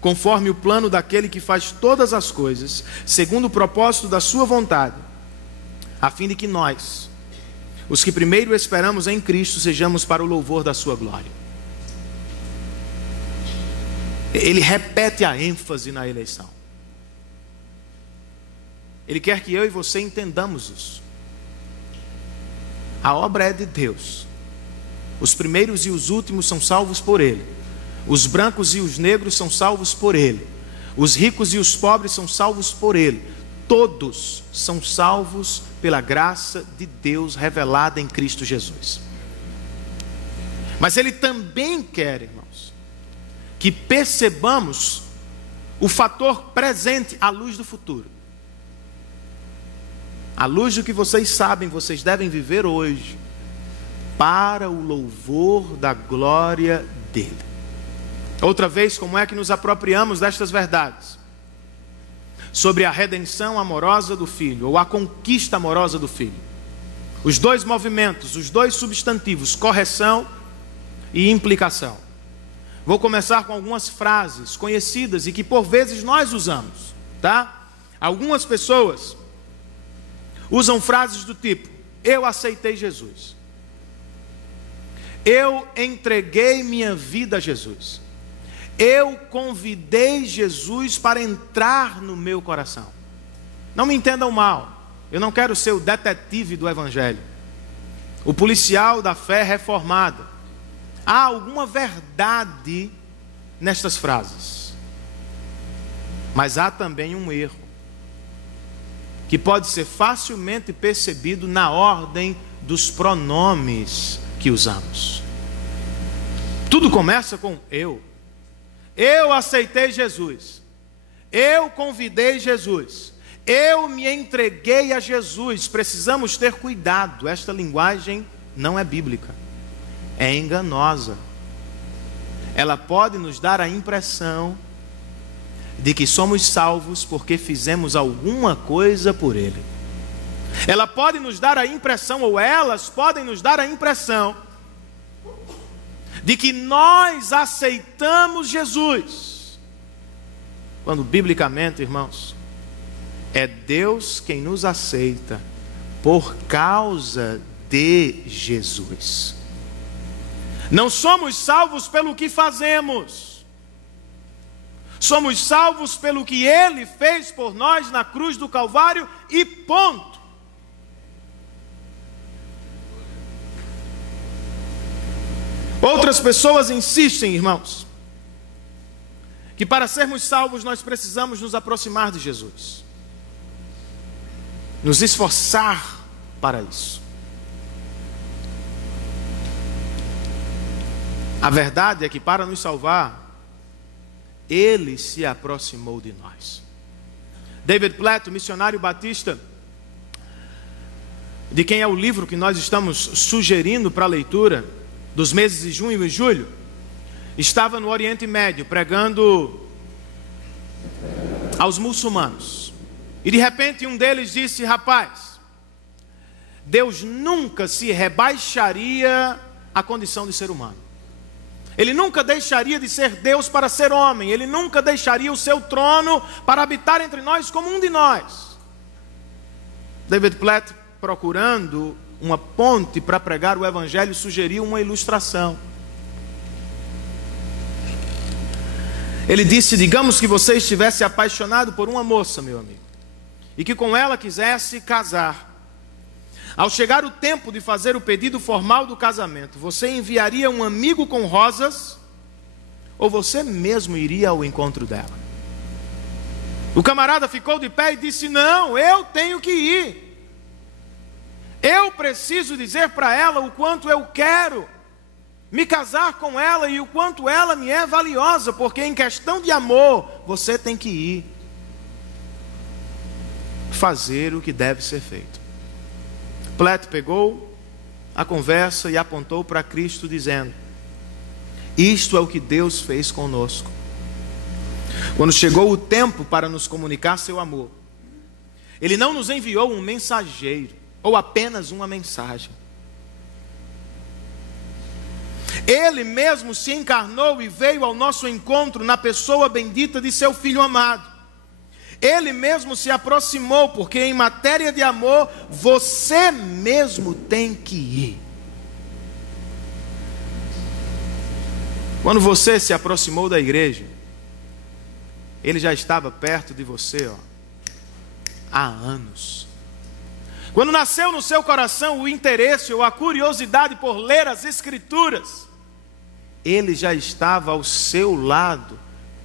conforme o plano daquele que faz todas as coisas, segundo o propósito da sua vontade, a fim de que nós, os que primeiro esperamos em Cristo, sejamos para o louvor da sua glória. Ele repete a ênfase na eleição. Ele quer que eu e você entendamos isso. A obra é de Deus. Os primeiros e os últimos são salvos por Ele. Os brancos e os negros são salvos por Ele. Os ricos e os pobres são salvos por Ele. Todos são salvos pela graça de Deus revelada em Cristo Jesus. Mas Ele também quer, irmãos, que percebamos o fator presente à luz do futuro. À luz do que vocês sabem, vocês devem viver hoje, para o louvor da glória dEle. Outra vez, como é que nos apropriamos destas verdades? Sobre a redenção amorosa do Filho, ou a conquista amorosa do Filho. Os dois movimentos, os dois substantivos, correção e implicação. Vou começar com algumas frases conhecidas e que por vezes nós usamos, tá? Algumas pessoas usam frases do tipo: eu aceitei Jesus, eu entreguei minha vida a Jesus, eu convidei Jesus para entrar no meu coração. Não me entendam mal, eu não quero ser o detetive do Evangelho, o policial da fé reformada. Há alguma verdade nestas frases, mas há também um erro, que pode ser facilmente percebido na ordem dos pronomes que usamos. Tudo começa com eu. eu aceitei Jesus, eu convidei Jesus, eu me entreguei a Jesus. Precisamos ter cuidado, esta linguagem não é bíblica, é enganosa. Ela pode nos dar a impressão de que somos salvos porque fizemos alguma coisa por Ele. Ela pode nos dar a impressão, ou elas podem nos dar a impressão, de que nós aceitamos Jesus, quando biblicamente, irmãos, é Deus quem nos aceita por causa de Jesus. Não somos salvos pelo que fazemos, somos salvos pelo que Ele fez por nós na cruz do Calvário e ponto. Outras pessoas insistem, irmãos, que para sermos salvos nós precisamos nos aproximar de Jesus, nos esforçar para isso. A verdade é que para nos salvar, Ele se aproximou de nós. David Platt, missionário batista, de quem é o livro que nós estamos sugerindo para a leitura, dos meses de junho e julho, estava no Oriente Médio pregando aos muçulmanos. E de repente um deles disse: rapaz, Deus nunca se rebaixaria à condição de ser humano. Ele nunca deixaria de ser Deus para ser homem. Ele nunca deixaria o seu trono para habitar entre nós como um de nós. David Platt, procurando uma ponte para pregar o Evangelho, sugeriu uma ilustração. Ele disse: digamos que você estivesse apaixonado por uma moça, meu amigo, e que com ela quisesse casar. Ao chegar o tempo de fazer o pedido formal do casamento, você enviaria um amigo com rosas, ou você mesmo iria ao encontro dela? O camarada ficou de pé e disse: não, eu tenho que ir. Eu preciso dizer para ela o quanto eu quero me casar com ela e o quanto ela me é valiosa, porque em questão de amor, você tem que ir fazer o que deve ser feito. Platt pegou a conversa e apontou para Cristo, dizendo: isto é o que Deus fez conosco. Quando chegou o tempo para nos comunicar seu amor, Ele não nos enviou um mensageiro, ou apenas uma mensagem. Ele mesmo se encarnou e veio ao nosso encontro na pessoa bendita de seu Filho amado. Ele mesmo se aproximou, porque em matéria de amor, você mesmo tem que ir. Quando você se aproximou da igreja, Ele já estava perto de você, há anos. Quando nasceu no seu coração o interesse ou a curiosidade por ler as Escrituras, Ele já estava ao seu lado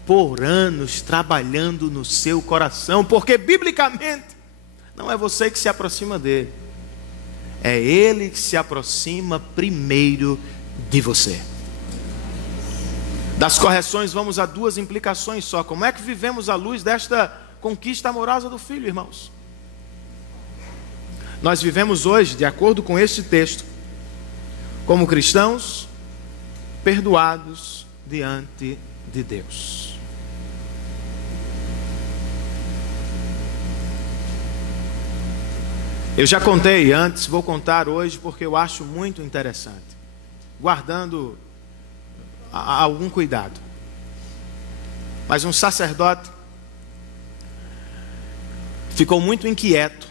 por anos, trabalhando no seu coração, porque biblicamente não é você que se aproxima dele, é Ele que se aproxima primeiro de você. Das correções vamos a duas implicações só. Como é que vivemos à luz desta conquista amorosa do Filho, irmãos? Nós vivemos hoje, de acordo com este texto, como cristãos perdoados diante de Deus. Eu já contei antes, vou contar hoje porque eu acho muito interessante, guardando algum cuidado. Mas um sacerdote ficou muito inquieto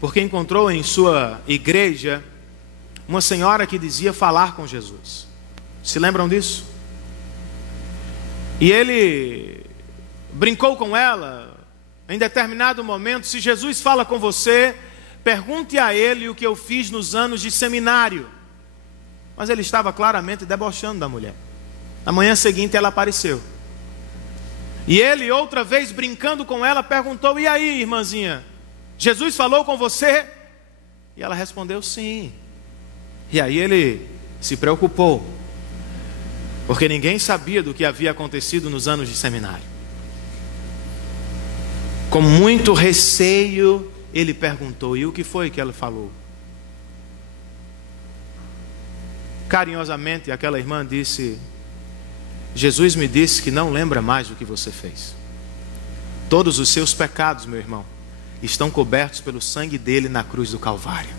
porque encontrou em sua igreja uma senhora que dizia falar com Jesus. Se lembram disso? E ele brincou com ela em determinado momento: se Jesus fala com você, pergunte a ele o que eu fiz nos anos de seminário. Mas ele estava claramente debochando da mulher. Na manhã seguinte ela apareceu. E ele, outra vez brincando com ela, perguntou: e aí, irmãzinha, Jesus falou com você? E ela respondeu: sim. E aí ele se preocupou. porque ninguém sabia do que havia acontecido nos anos de seminário. Com muito receio, ele perguntou: e o que foi que ela falou? Carinhosamente, aquela irmã disse: Jesus me disse que não lembra mais do que você fez. Todos os seus pecados, meu irmão, estão cobertos pelo sangue dele na cruz do Calvário.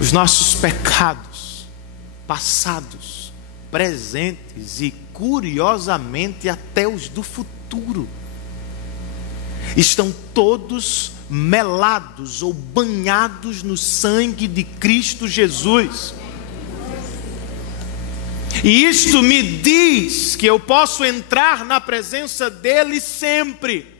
Os nossos pecados, passados, presentes e, curiosamente, até os do futuro, estão todos melados ou banhados no sangue de Cristo Jesus. E isto me diz que eu posso entrar na presença dele sempre,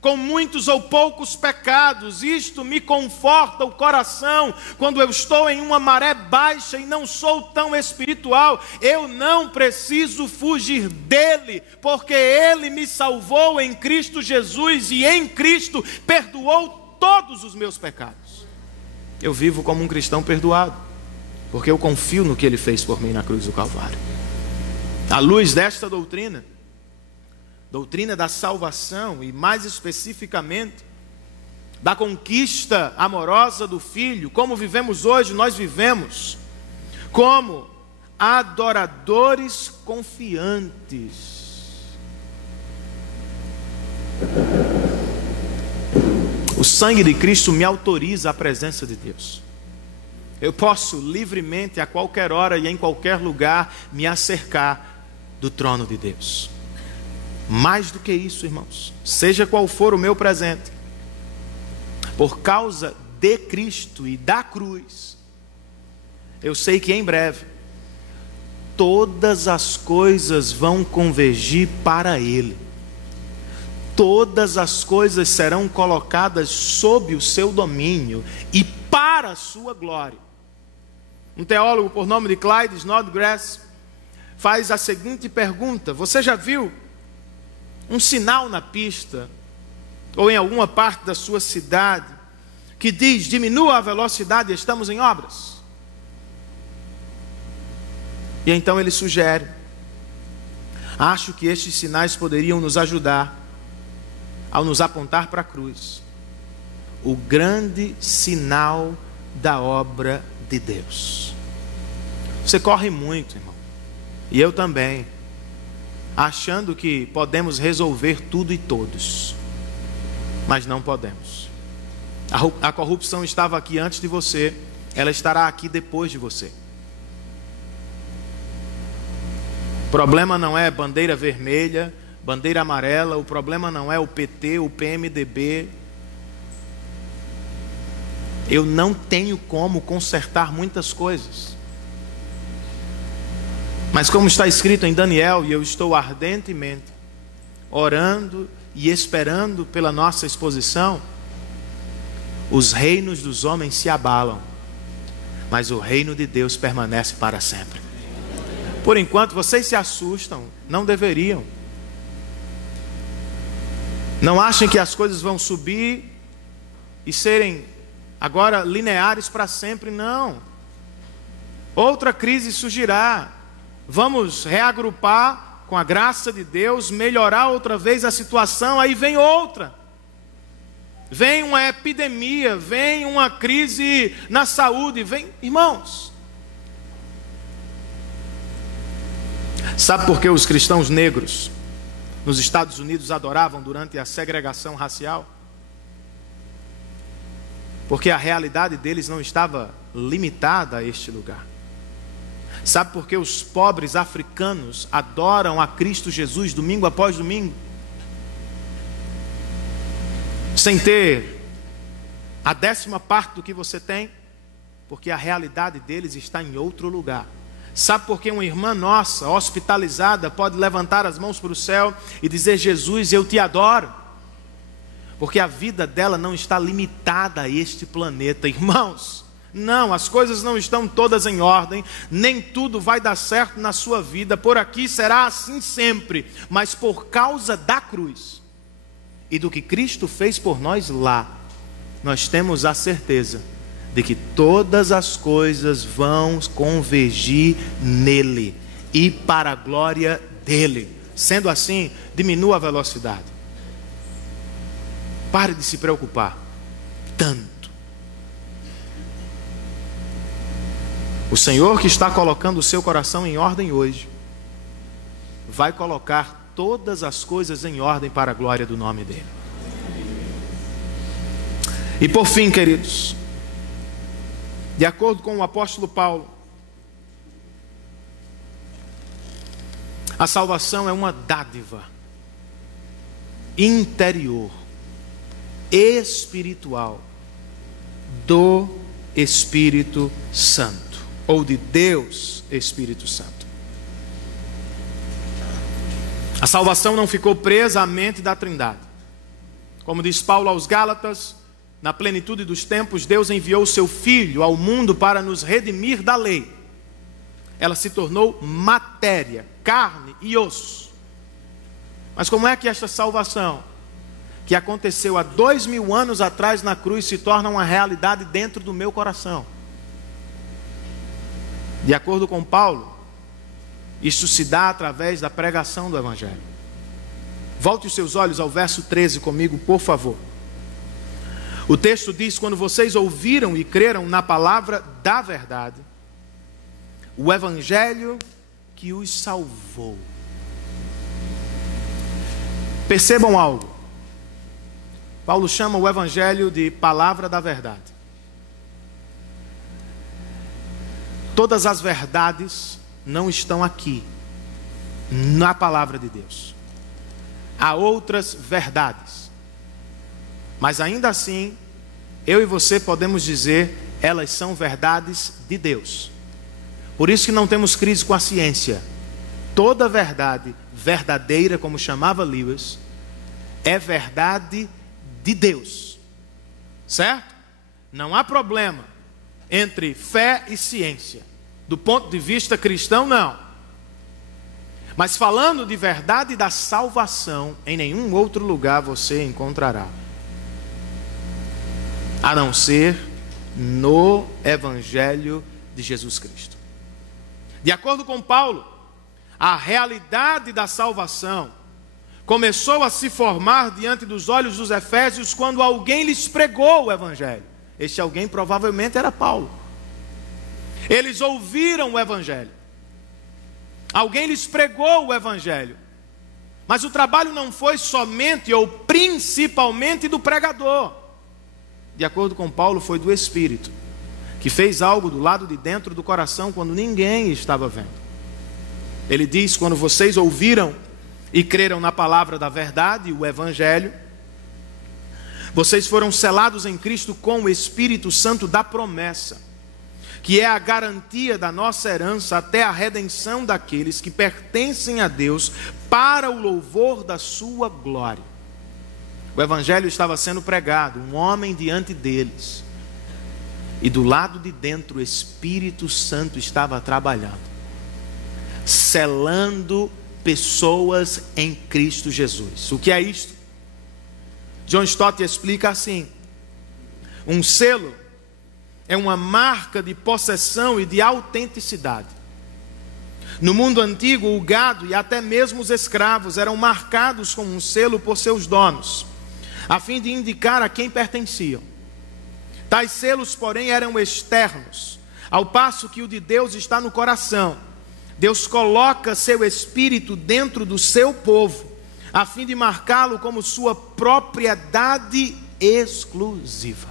com muitos ou poucos pecados. Isto me conforta o coração quando eu estou em uma maré baixa e não sou tão espiritual. Eu não preciso fugir dele, porque ele me salvou em Cristo Jesus e em Cristo perdoou todos os meus pecados. Eu vivo como um cristão perdoado, porque eu confio no que ele fez por mim na cruz do Calvário. À luz desta doutrina da salvação, e mais especificamente da conquista amorosa do Filho, como vivemos hoje, nós vivemos como adoradores confiantes. O sangue de Cristo me autoriza à presença de Deus. Eu posso livremente, a qualquer hora e em qualquer lugar, me acercar do trono de Deus. Mais do que isso, irmãos, seja qual for o meu presente, por causa de Cristo e da cruz, eu sei que em breve todas as coisas vão convergir para Ele. Todas as coisas serão colocadas sob o seu domínio e para a sua glória. Um teólogo por nome de Clyde Snodgrass faz a seguinte pergunta: você já viu um sinal na pista ou em alguma parte da sua cidade que diz: diminua a velocidade, estamos em obras? E então ele sugere: acho que estes sinais poderiam nos ajudar ao nos apontar para a cruz, o grande sinal da obra de Deus. Você corre muito, irmão, e eu também, achando que podemos resolver tudo e todos, mas não podemos. A corrupção estava aqui antes de você, ela estará aqui depois de você. O problema não é bandeira vermelha, bandeira amarela, o problema não é o PT, o PMDB. Eu não tenho como consertar muitas coisas, mas como está escrito em Daniel, e eu estou ardentemente orando e esperando pela nossa exposição, os reinos dos homens se abalam, mas o reino de Deus permanece para sempre. Por enquanto vocês se assustam, não deveriam. Não achem que as coisas vão subir e serem agora lineares para sempre, não. Outra crise surgirá. Vamos reagrupar com a graça de Deus, melhorar outra vez a situação, aí vem outra. Vem uma epidemia, vem uma crise na saúde, vem, irmãos. Sabe por que os cristãos negros nos Estados Unidos adoravam durante a segregação racial? Porque a realidade deles não estava limitada a este lugar. Sabe por que os pobres africanos adoram a Cristo Jesus domingo após domingo, sem ter a 10ª parte do que você tem? Porque a realidade deles está em outro lugar. Sabe por que uma irmã nossa, hospitalizada, pode levantar as mãos para o céu e dizer: Jesus, eu te adoro? Porque a vida dela não está limitada a este planeta, irmãos. Não, as coisas não estão todas em ordem, nem tudo vai dar certo na sua vida, por aqui será assim sempre, mas por causa da cruz e do que Cristo fez por nós lá, nós temos a certeza de que todas as coisas vão convergir nele, e para a glória dele. Sendo assim, diminua a velocidade. Pare de se preocupar tanto. O Senhor, que está colocando o seu coração em ordem hoje, vai colocar todas as coisas em ordem para a glória do nome dele. E por fim, queridos, de acordo com o apóstolo Paulo, a salvação é uma dádiva interior, espiritual, do Espírito Santo, ou de Deus Espírito Santo. A salvação não ficou presa à mente da Trindade. Como diz Paulo aos Gálatas, na plenitude dos tempos, Deus enviou o seu Filho ao mundo para nos redimir da lei. Ela se tornou matéria, carne e osso. Mas como é que esta salvação, que aconteceu há 2000 anos atrás na cruz, se torna uma realidade dentro do meu coração? De acordo com Paulo, isso se dá através da pregação do Evangelho. Volte os seus olhos ao verso 13 comigo, por favor. O texto diz: quando vocês ouviram e creram na palavra da verdade, o Evangelho que os salvou. Percebam algo. Paulo chama o Evangelho de palavra da verdade. Todas as verdades não estão aqui, na palavra de Deus. Há outras verdades, mas ainda assim, eu e você podemos dizer, elas são verdades de Deus. Por isso que não temos crise com a ciência. Toda verdade verdadeira, como chamava Lewis, é verdade de Deus. Certo? Não há problema entre fé e ciência. Do ponto de vista cristão, não. Mas falando de verdade da salvação, em nenhum outro lugar você encontrará, a não ser no Evangelho de Jesus Cristo. De acordo com Paulo, a realidade da salvação começou a se formar diante dos olhos dos efésios quando alguém lhes pregou o Evangelho. Este alguém provavelmente era Paulo. Eles ouviram o Evangelho. Alguém lhes pregou o Evangelho. Mas o trabalho não foi somente ou principalmente do pregador. De acordo com Paulo, foi do Espírito, que fez algo do lado de dentro do coração quando ninguém estava vendo. Ele diz: quando vocês ouviram e creram na palavra da verdade, o Evangelho, vocês foram selados em Cristo com o Espírito Santo da promessa, que é a garantia da nossa herança até a redenção daqueles que pertencem a Deus para o louvor da sua glória. O Evangelho estava sendo pregado, um homem diante deles, e do lado de dentro o Espírito Santo estava trabalhando, selando pessoas em Cristo Jesus. O que é isto? John Stott explica assim: um selo é uma marca de possessão e de autenticidade. No mundo antigo, o gado e até mesmo os escravos eram marcados com um selo por seus donos, a fim de indicar a quem pertenciam. Tais selos, porém, eram externos, ao passo que o de Deus está no coração. Deus coloca seu Espírito dentro do seu povo, a fim de marcá-lo como sua propriedade exclusiva.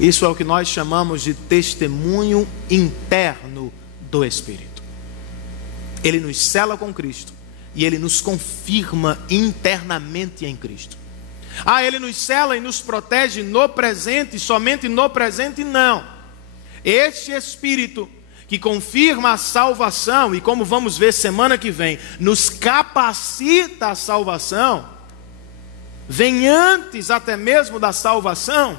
Isso é o que nós chamamos de testemunho interno do Espírito. Ele nos sela com Cristo e ele nos confirma internamente em Cristo. Ele nos sela e nos protege no presente, somente no presente, não. Este Espírito que confirma a salvação, e como vamos ver semana que vem, nos capacita a salvação, vem antes até mesmo da salvação.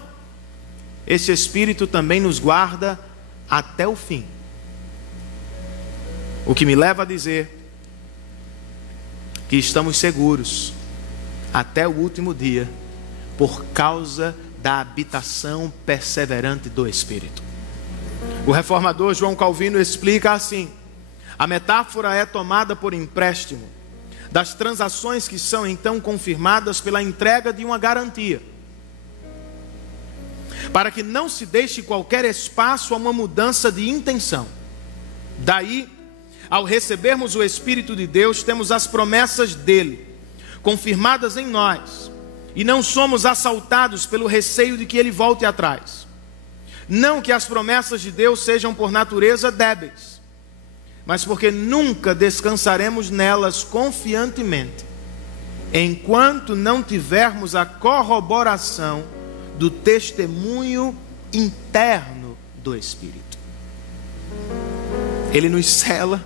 Esse Espírito também nos guarda até o fim. O que me leva a dizer que estamos seguros até o último dia, por causa da habitação perseverante do Espírito. O reformador João Calvino explica assim: A metáfora é tomada por empréstimo das transações que são então confirmadas pela entrega de uma garantia, para que não se deixe qualquer espaço a uma mudança de intenção. Daí, ao recebermos o Espírito de Deus, temos as promessas dele confirmadas em nós, e não somos assaltados pelo receio de que ele volte atrás. Não que as promessas de Deus sejam por natureza débeis, mas porque nunca descansaremos nelas confiantemente, enquanto não tivermos a corroboração do testemunho interno do Espírito. Ele nos sela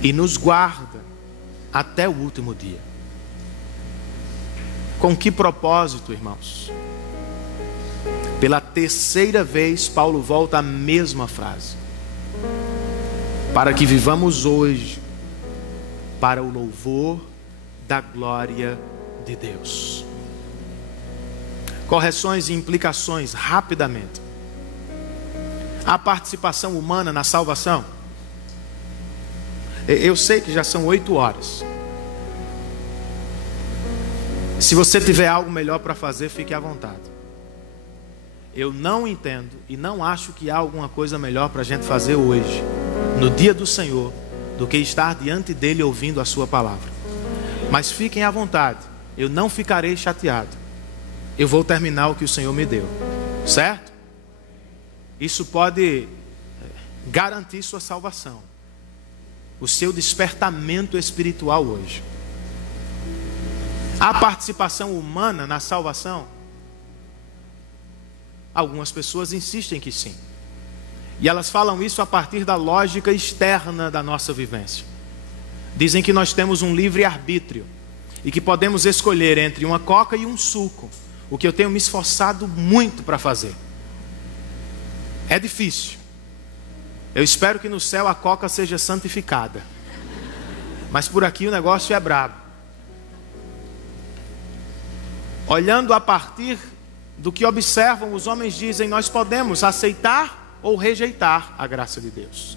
e nos guarda até o último dia. Com que propósito, irmãos? Pela terceira vez, Paulo volta à mesma frase: para que vivamos hoje para o louvor da glória de Deus. Correções e implicações rapidamente. A participação humana na salvação. Eu sei que já são 8 horas. Se você tiver algo melhor para fazer, fique à vontade. Eu não entendo e não acho que há alguma coisa melhor para a gente fazer hoje, no dia do Senhor, do que estar diante dele ouvindo a sua palavra. Mas fiquem à vontade, eu não ficarei chateado. Eu vou terminar o que o Senhor me deu, certo? Isso pode garantir sua salvação, o seu despertamento espiritual hoje. A participação humana na salvação, algumas pessoas insistem que sim. E elas falam isso a partir da lógica externa da nossa vivência. Dizem que nós temos um livre-arbítrio e que podemos escolher entre uma coca e um suco, o que eu tenho me esforçado muito para fazer. É difícil. Eu espero que no céu a coca seja santificada, mas por aqui o negócio é brabo. Olhando a partir do que observam, os homens dizem: nós podemos aceitar ou rejeitar a graça de Deus,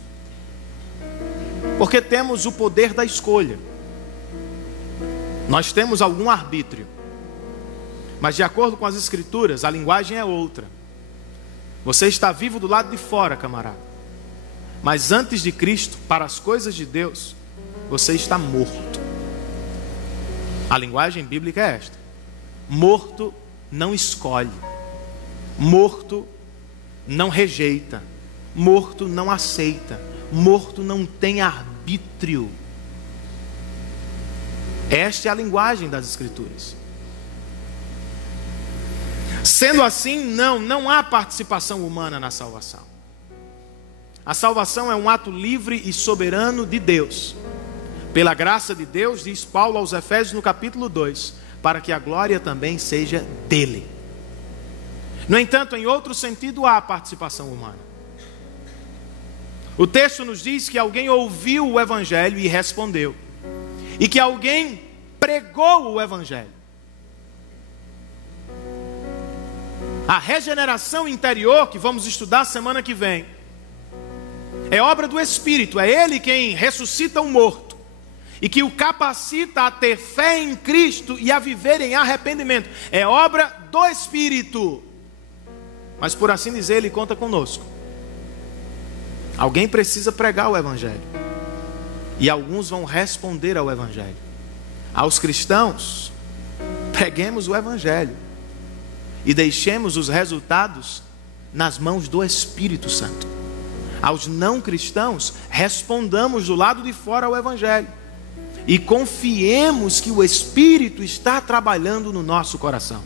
porque temos o poder da escolha. Nós temos algum arbítrio, mas de acordo com as Escrituras, a linguagem é outra. Você está vivo do lado de fora, camarada, mas antes de Cristo, para as coisas de Deus, você está morto. A linguagem bíblica é esta: morto não escolhe, morto não rejeita, morto não aceita, morto não tem arbítrio. Esta é a linguagem das Escrituras. Sendo assim, não há participação humana na salvação. A salvação é um ato livre e soberano de Deus. Pela graça de Deus, diz Paulo aos Efésios no capítulo 2, para que a glória também seja dele. No entanto, em outro sentido, há participação humana. O texto nos diz que alguém ouviu o Evangelho e respondeu, e que alguém pregou o Evangelho. A regeneração interior, que vamos estudar semana que vem, é obra do Espírito. É Ele quem ressuscita o morto e que o capacita a ter fé em Cristo e a viver em arrependimento. É obra do Espírito. Mas, por assim dizer, Ele conta conosco. Alguém precisa pregar o Evangelho, e alguns vão responder ao Evangelho. Aos cristãos, preguemos o Evangelho e deixemos os resultados nas mãos do Espírito Santo. Aos não cristãos, respondamos do lado de fora ao Evangelho e confiemos que o Espírito está trabalhando no nosso coração.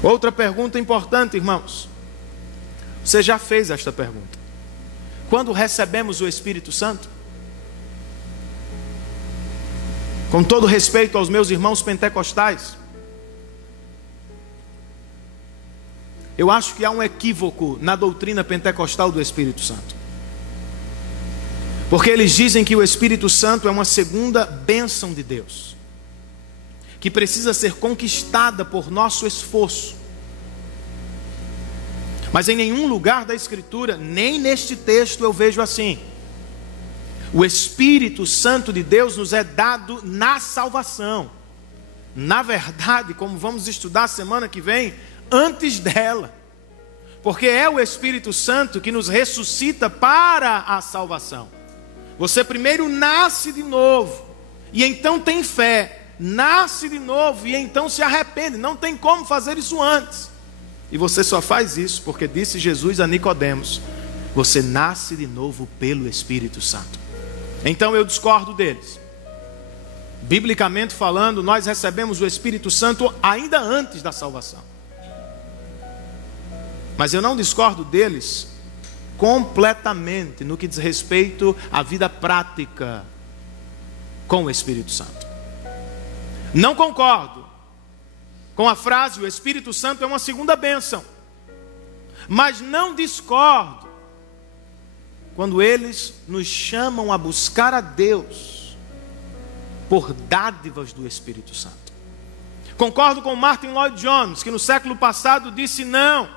Outra pergunta importante, irmãos. Você já fez esta pergunta: quando recebemos o Espírito Santo? Com todo respeito aos meus irmãos pentecostais, eu acho que há um equívoco na doutrina pentecostal do Espírito Santo. Porque eles dizem que o Espírito Santo é uma segunda bênção de Deus, que precisa ser conquistada por nosso esforço. Mas em nenhum lugar da Escritura, nem neste texto eu vejo assim. O Espírito Santo de Deus nos é dado na salvação. Na verdade, como vamos estudar semana que vem, antes dela. Porque é o Espírito Santo que nos ressuscita para a salvação. Você primeiro nasce de novo, e então tem fé. Nasce de novo, e então se arrepende. Não tem como fazer isso antes. E você só faz isso porque disse Jesus a Nicodemos: você nasce de novo pelo Espírito Santo. Então eu discordo deles. Biblicamente falando, nós recebemos o Espírito Santo ainda antes da salvação. Mas eu não discordo deles completamente no que diz respeito à vida prática com o Espírito Santo. Não concordo com a frase: o Espírito Santo é uma segunda bênção. Mas não discordo quando eles nos chamam a buscar a Deus por dádivas do Espírito Santo. Concordo com Martin Lloyd Jones, que no século passado disse: não,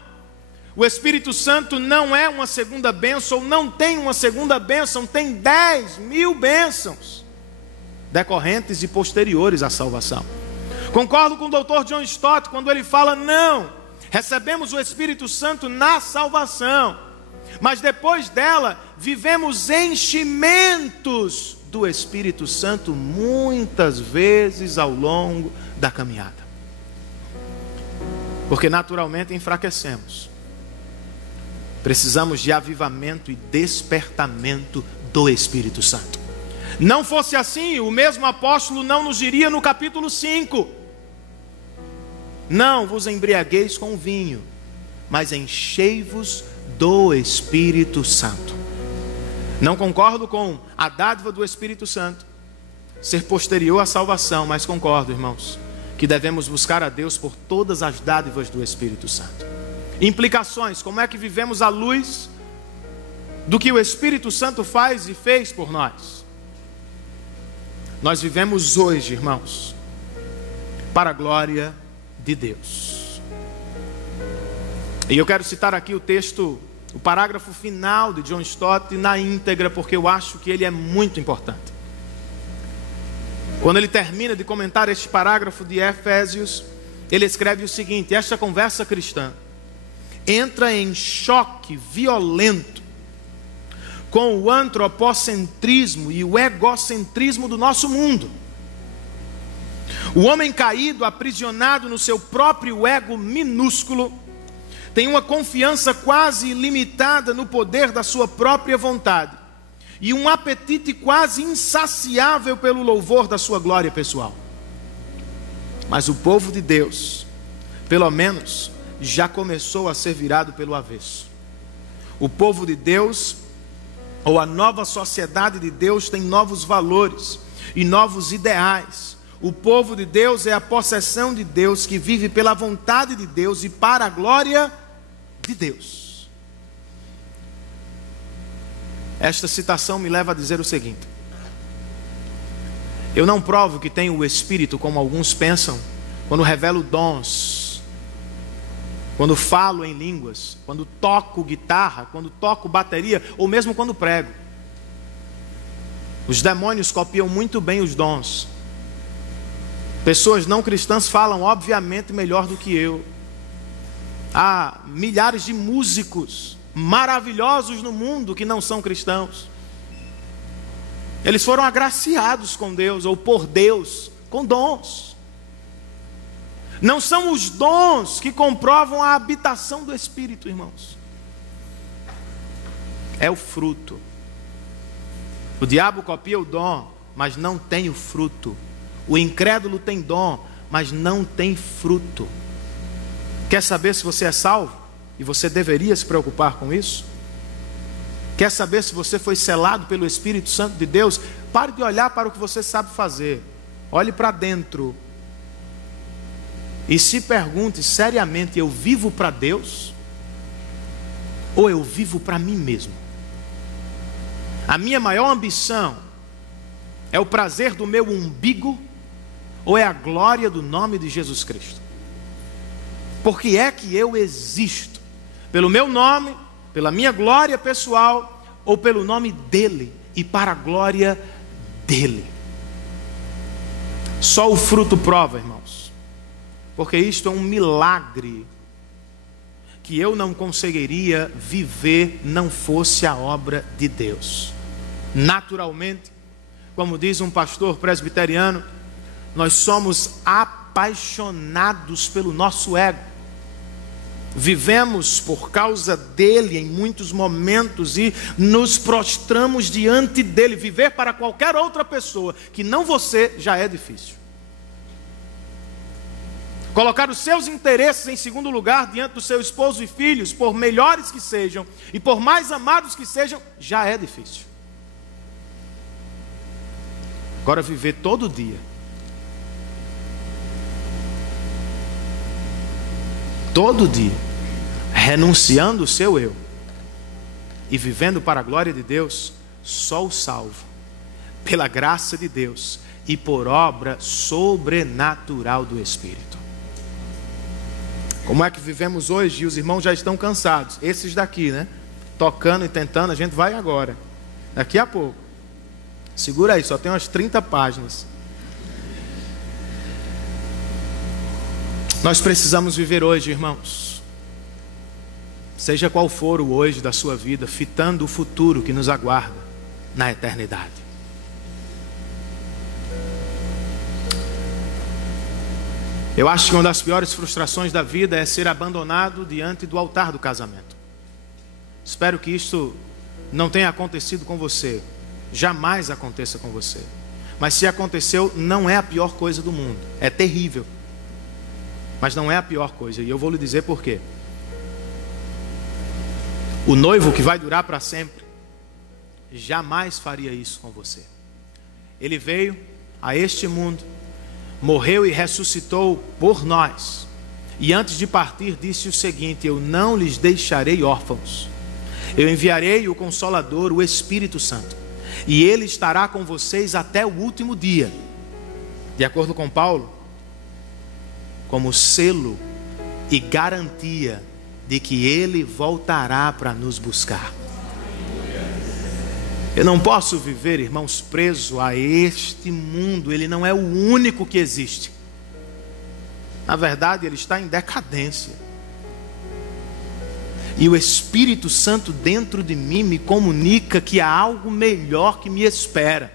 o Espírito Santo não é uma segunda bênção, ou não tem uma segunda bênção, tem 10.000 bênçãos decorrentes e posteriores à salvação. Concordo com o Dr. John Stott quando ele fala: não, recebemos o Espírito Santo na salvação, mas depois dela vivemos enchimentos do Espírito Santo muitas vezes ao longo da caminhada, porque naturalmente enfraquecemos. Precisamos de avivamento e despertamento do Espírito Santo. Não fosse assim, o mesmo apóstolo não nos diria no capítulo 5: não vos embriagueis com vinho, mas enchei-vos do Espírito Santo. Não concordo com a dádiva do Espírito Santo ser posterior à salvação, mas concordo, irmãos, que devemos buscar a Deus por todas as dádivas do Espírito Santo. Implicações: como é que vivemos à luz do que o Espírito Santo faz e fez por nós? Nós vivemos hoje, irmãos, para a glória de Deus. E eu quero citar aqui o texto, o parágrafo final de John Stott na íntegra, porque eu acho que ele é muito importante. Quando ele termina de comentar este parágrafo de Efésios, ele escreve o seguinte: esta conversa cristã entra em choque violento com o antropocentrismo e o egocentrismo do nosso mundo. O homem caído, aprisionado no seu próprio ego minúsculo, tem uma confiança quase ilimitada no poder da sua própria vontade e um apetite quase insaciável pelo louvor da sua glória pessoal. Mas o povo de Deus, pelo menos, já começou a ser virado pelo avesso. O povo de Deus, ou a nova sociedade de Deus, tem novos valores e novos ideais. O povo de Deus é a possessão de Deus, que vive pela vontade de Deus e para a glória de Deus. Esta citação me leva a dizer o seguinte: eu não provo que tenho o Espírito, como alguns pensam, quando revelo dons, quando falo em línguas, quando toco guitarra, quando toco bateria, ou mesmo quando prego. Os demônios copiam muito bem os dons. Pessoas não cristãs falam obviamente melhor do que eu. Há milhares de músicos maravilhosos no mundo que não são cristãos. Eles foram agraciados com Deus, ou por Deus, com dons. Não são os dons que comprovam a habitação do Espírito, irmãos. É o fruto. O diabo copia o dom, mas não tem o fruto. O incrédulo tem dom, mas não tem fruto. Quer saber se você é salvo? E você deveria se preocupar com isso? Quer saber se você foi selado pelo Espírito Santo de Deus? Pare de olhar para o que você sabe fazer. Olhe para dentro. E se pergunte seriamente: eu vivo para Deus? Ou eu vivo para mim mesmo? A minha maior ambição é o prazer do meu umbigo? Ou é a glória do nome de Jesus Cristo? Por que é que eu existo? pelo meu nome, pela minha glória pessoal, ou pelo nome dele e para a glória dele. Só o fruto prova, irmãos, porque isto é um milagre que eu não conseguiria viver não fosse a obra de Deus. Naturalmente, como diz um pastor presbiteriano, nós somos apaixonados pelo nosso ego. Vivemos por causa dele em muitos momentos e nos prostramos diante dele. Viver para qualquer outra pessoa que não você já é difícil. Colocar os seus interesses em segundo lugar diante do seu esposo e filhos, por melhores que sejam e por mais amados que sejam, já é difícil. Agora viver todo dia, renunciando o seu eu e vivendo para a glória de Deus, só o salvo, pela graça de Deus e por obra sobrenatural do Espírito. Como é que vivemos hoje? E os irmãos já estão cansados, esses daqui, né? Tocando e tentando, a gente vai agora, daqui a pouco. Segura aí, só tem umas 30 páginas. Nós precisamos viver hoje, irmãos, seja qual for o hoje da sua vida, fitando o futuro que nos aguarda na eternidade. Eu acho que uma das piores frustrações da vida é ser abandonado diante do altar do casamento. Espero que isto não tenha acontecido com você, jamais aconteça com você. Mas se aconteceu, não é a pior coisa do mundo, é terrível, mas não é a pior coisa, e eu vou lhe dizer por quê. O noivo que vai durar para sempre jamais faria isso com você. Ele veio a este mundo, morreu e ressuscitou por nós, e antes de partir disse o seguinte: eu não lhes deixarei órfãos, eu enviarei o Consolador, o Espírito Santo, e ele estará com vocês até o último dia, de acordo com Paulo, como selo e garantia de que ele voltará para nos buscar. Eu não posso viver, irmãos, preso a este mundo. Ele não é o único que existe. Na verdade, ele está em decadência. E o Espírito Santo dentro de mim me comunica que há algo melhor que me espera.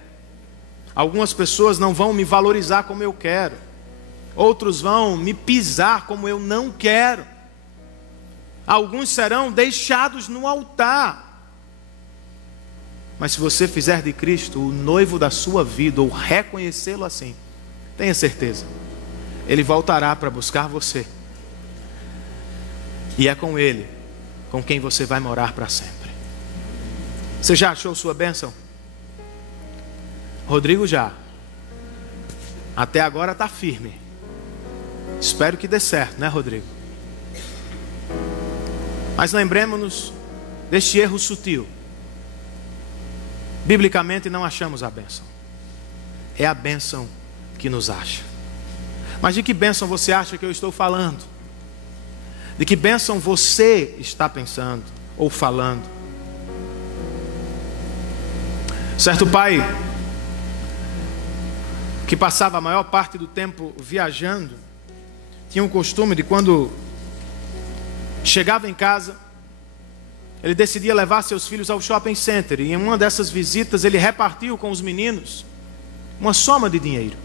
Algumas pessoas não vão me valorizar como eu quero. Outros vão me pisar como eu não quero. Alguns serão deixados no altar. Mas se você fizer de Cristo o noivo da sua vida, ou reconhecê-lo assim, tenha certeza, ele voltará para buscar você. E é com ele com quem você vai morar para sempre. Você já achou sua bênção? Rodrigo já. Até agora está firme. Espero que dê certo, né, Rodrigo? Mas lembremos-nos deste erro sutil. Biblicamente não achamos a bênção. É a bênção que nos acha. Mas de que bênção você acha que eu estou falando? De que bênção você está pensando ou falando? Certo pai, que passava a maior parte do tempo viajando, tinha o costume de, quando chegava em casa, ele decidia levar seus filhos ao shopping center. E em uma dessas visitas ele repartiu com os meninos uma soma de dinheiro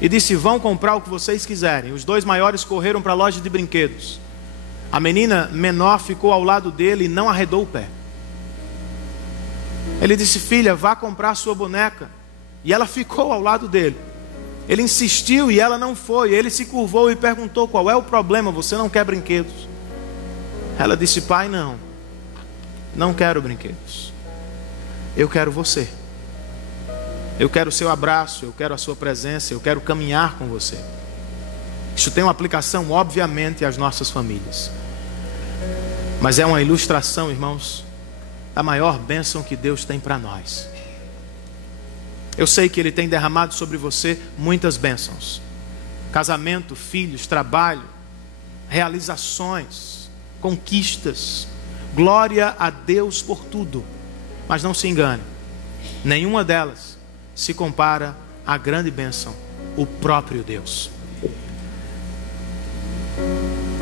e disse: vão comprar o que vocês quiserem. Os dois maiores correram para a loja de brinquedos. A menina menor ficou ao lado dele e não arredou o pé. Ele disse: filha, vá comprar sua boneca. E ela ficou ao lado dele. Ele insistiu e ela não foi. Ele se curvou e perguntou: qual é o problema? Você não quer brinquedos? Ela disse: pai, não quero brinquedos. Eu quero você. Eu quero o seu abraço, eu quero a sua presença, eu quero caminhar com você. Isso tem uma aplicação, obviamente, às nossas famílias. Mas é uma ilustração, irmãos, da maior bênção que Deus tem para nós. Eu sei que Ele tem derramado sobre você muitas bênçãos: casamento, filhos, trabalho, realizações, conquistas. Glória a Deus por tudo. Mas não se engane, nenhuma delas se compara à grande bênção, o próprio Deus.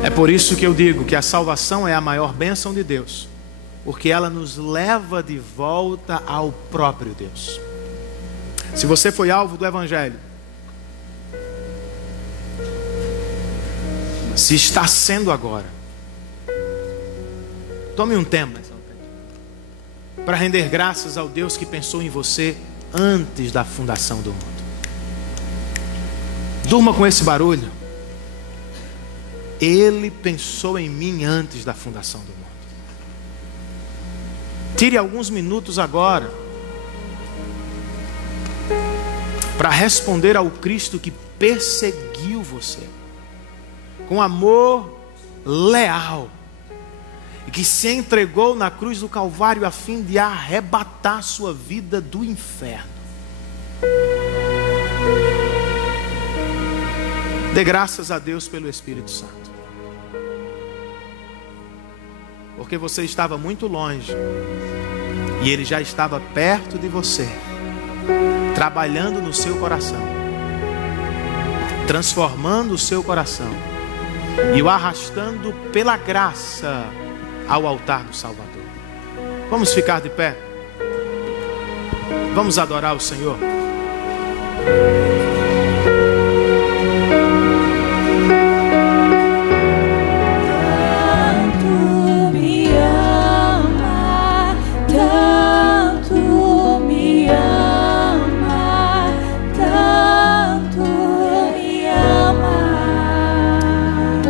É por isso que eu digo que a salvação é a maior bênção de Deus, porque ela nos leva de volta ao próprio Deus. Se você foi alvo do Evangelho, se está sendo agora, tome um tempo para render graças ao Deus que pensou em você antes da fundação do mundo. Durma com esse barulho. Ele pensou em mim antes da fundação do mundo. Tire alguns minutos agora para responder ao Cristo que perseguiu você com amor leal e que se entregou na cruz do Calvário a fim de arrebatar sua vida do inferno. Dê graças a Deus pelo Espírito Santo, porque você estava muito longe e Ele já estava perto de você, trabalhando no seu coração, transformando o seu coração e o arrastando pela graça ao altar do Salvador. Vamos ficar de pé. Vamos adorar o Senhor.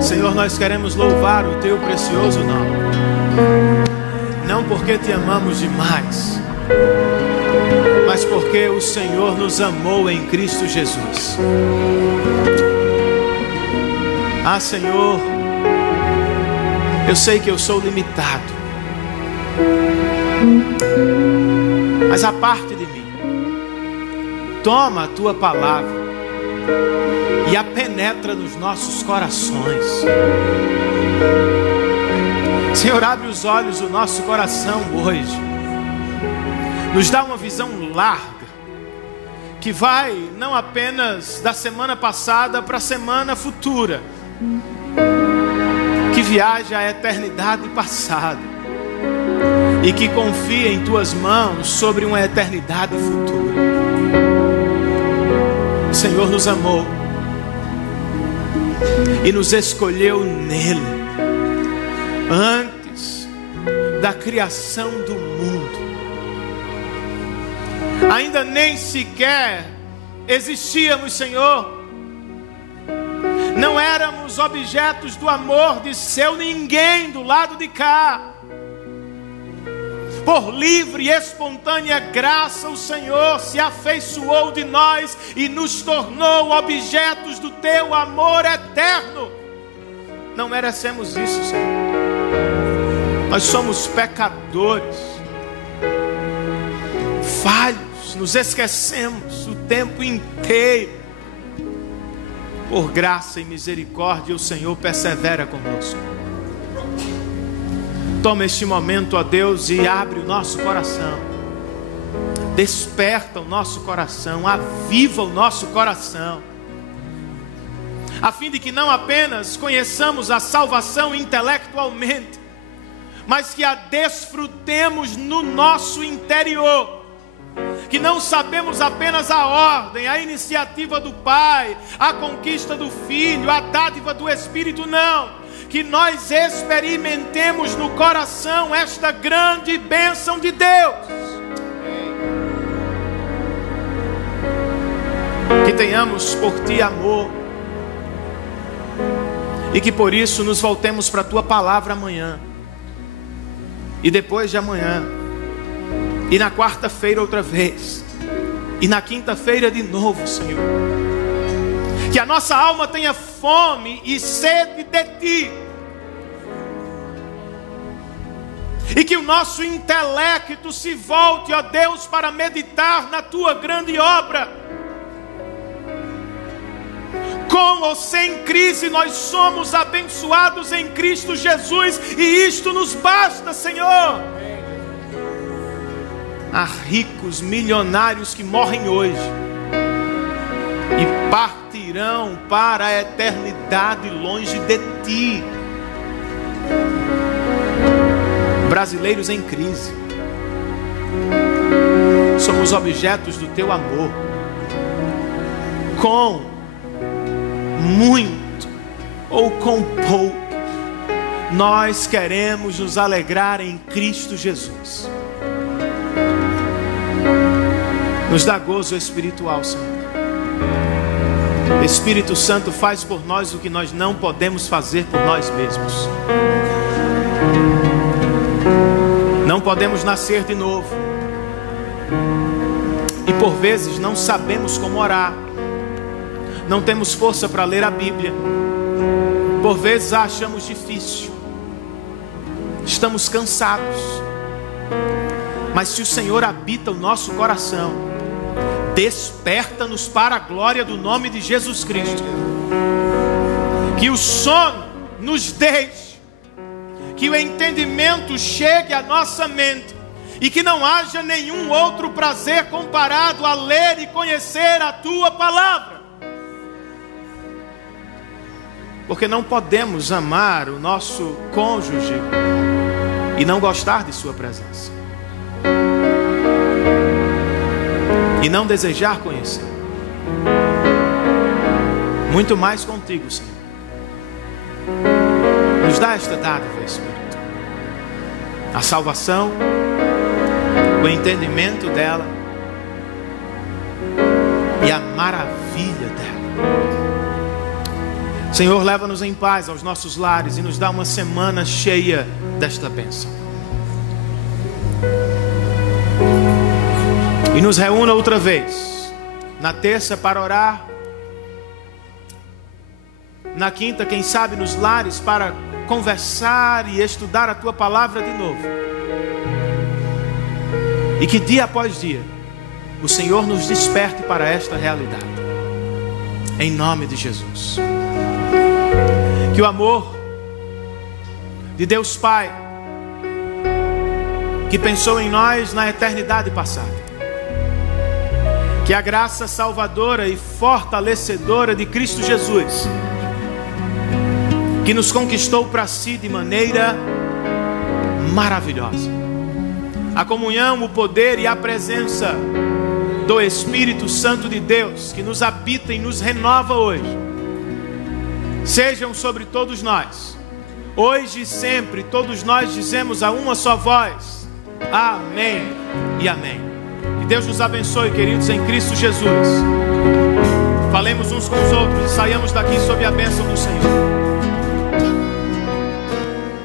Senhor, nós queremos louvar o Teu precioso nome, não porque Te amamos demais, mas porque o Senhor nos amou em Cristo Jesus. Ah, Senhor, eu sei que eu sou limitado, mas a parte de mim, toma a Tua palavra e a penetra nos nossos corações. Senhor, abre os olhos do nosso coração hoje. Nos dá uma visão larga, que vai não apenas da semana passada para a semana futura, que viaja à eternidade passada e que confia em Tuas mãos sobre uma eternidade futura. O Senhor nos amou e nos escolheu nele antes da criação do mundo. Ainda nem sequer existíamos, Senhor. Não éramos objetos do amor de seu ninguém do lado de cá. Por livre e espontânea graça, o Senhor se afeiçoou de nós e nos tornou objetos do Teu amor eterno. Não merecemos isso, Senhor. Nós somos pecadores, falhos, nos esquecemos o tempo inteiro. Por graça e misericórdia, o Senhor persevera conosco. Toma este momento, ó Deus, e abre o nosso coração. Desperta o nosso coração, aviva o nosso coração, a fim de que não apenas conheçamos a salvação intelectualmente, mas que a desfrutemos no nosso interior. Que não sabemos apenas a ordem, a iniciativa do Pai, a conquista do Filho, a dádiva do Espírito, não. Que nós experimentemos no coração esta grande bênção de Deus. Que tenhamos por Ti amor. E que por isso nos voltemos para a Tua palavra amanhã. E depois de amanhã. E na quarta-feira outra vez. E na quinta-feira de novo, Senhor. Que a nossa alma tenha fome e sede de Ti. E que o nosso intelecto se volte, ó Deus, para meditar na Tua grande obra. Com ou sem crise, nós somos abençoados em Cristo Jesus, e isto nos basta, Senhor. Há ricos, milionários que morrem hoje e partirão para a eternidade longe de Ti. Brasileiros em crise, somos objetos do Teu amor. Com muito ou com pouco, nós queremos nos alegrar em Cristo Jesus. Nos dá gozo espiritual, Senhor. Espírito Santo, faz por nós o que nós não podemos fazer por nós mesmos. Não podemos nascer de novo, e por vezes não sabemos como orar. Não temos força para ler a Bíblia. Por vezes a achamos difícil. Estamos cansados. Mas se o Senhor habita o nosso coração, desperta-nos para a glória do nome de Jesus Cristo. Que o sono nos deixe, que o entendimento chegue à nossa mente, e que não haja nenhum outro prazer comparado a ler e conhecer a Tua palavra. Porque não podemos amar o nosso cônjuge e não gostar de sua presença, e não desejar conhecer. Muito mais contigo, Senhor. Nos dá esta dádiva, Espírito, a salvação, o entendimento dela e a maravilha dela. Senhor, leva-nos em paz aos nossos lares e nos dá uma semana cheia desta bênção. E nos reúna outra vez na terça para orar, na quinta, quem sabe, nos lares para conversar e estudar a Tua palavra de novo. E que dia após dia o Senhor nos desperte para esta realidade, em nome de Jesus. Que o amor de Deus Pai, que pensou em nós na eternidade passada, que a graça salvadora e fortalecedora de Cristo Jesus, que nos conquistou para si de maneira maravilhosa, a comunhão, o poder e a presença do Espírito Santo de Deus, que nos habita e nos renova hoje, sejam sobre todos nós, hoje e sempre. Todos nós dizemos a uma só voz: amém e amém. Que Deus nos abençoe, queridos, em Cristo Jesus. Falemos uns com os outros e saiamos daqui sob a bênção do Senhor.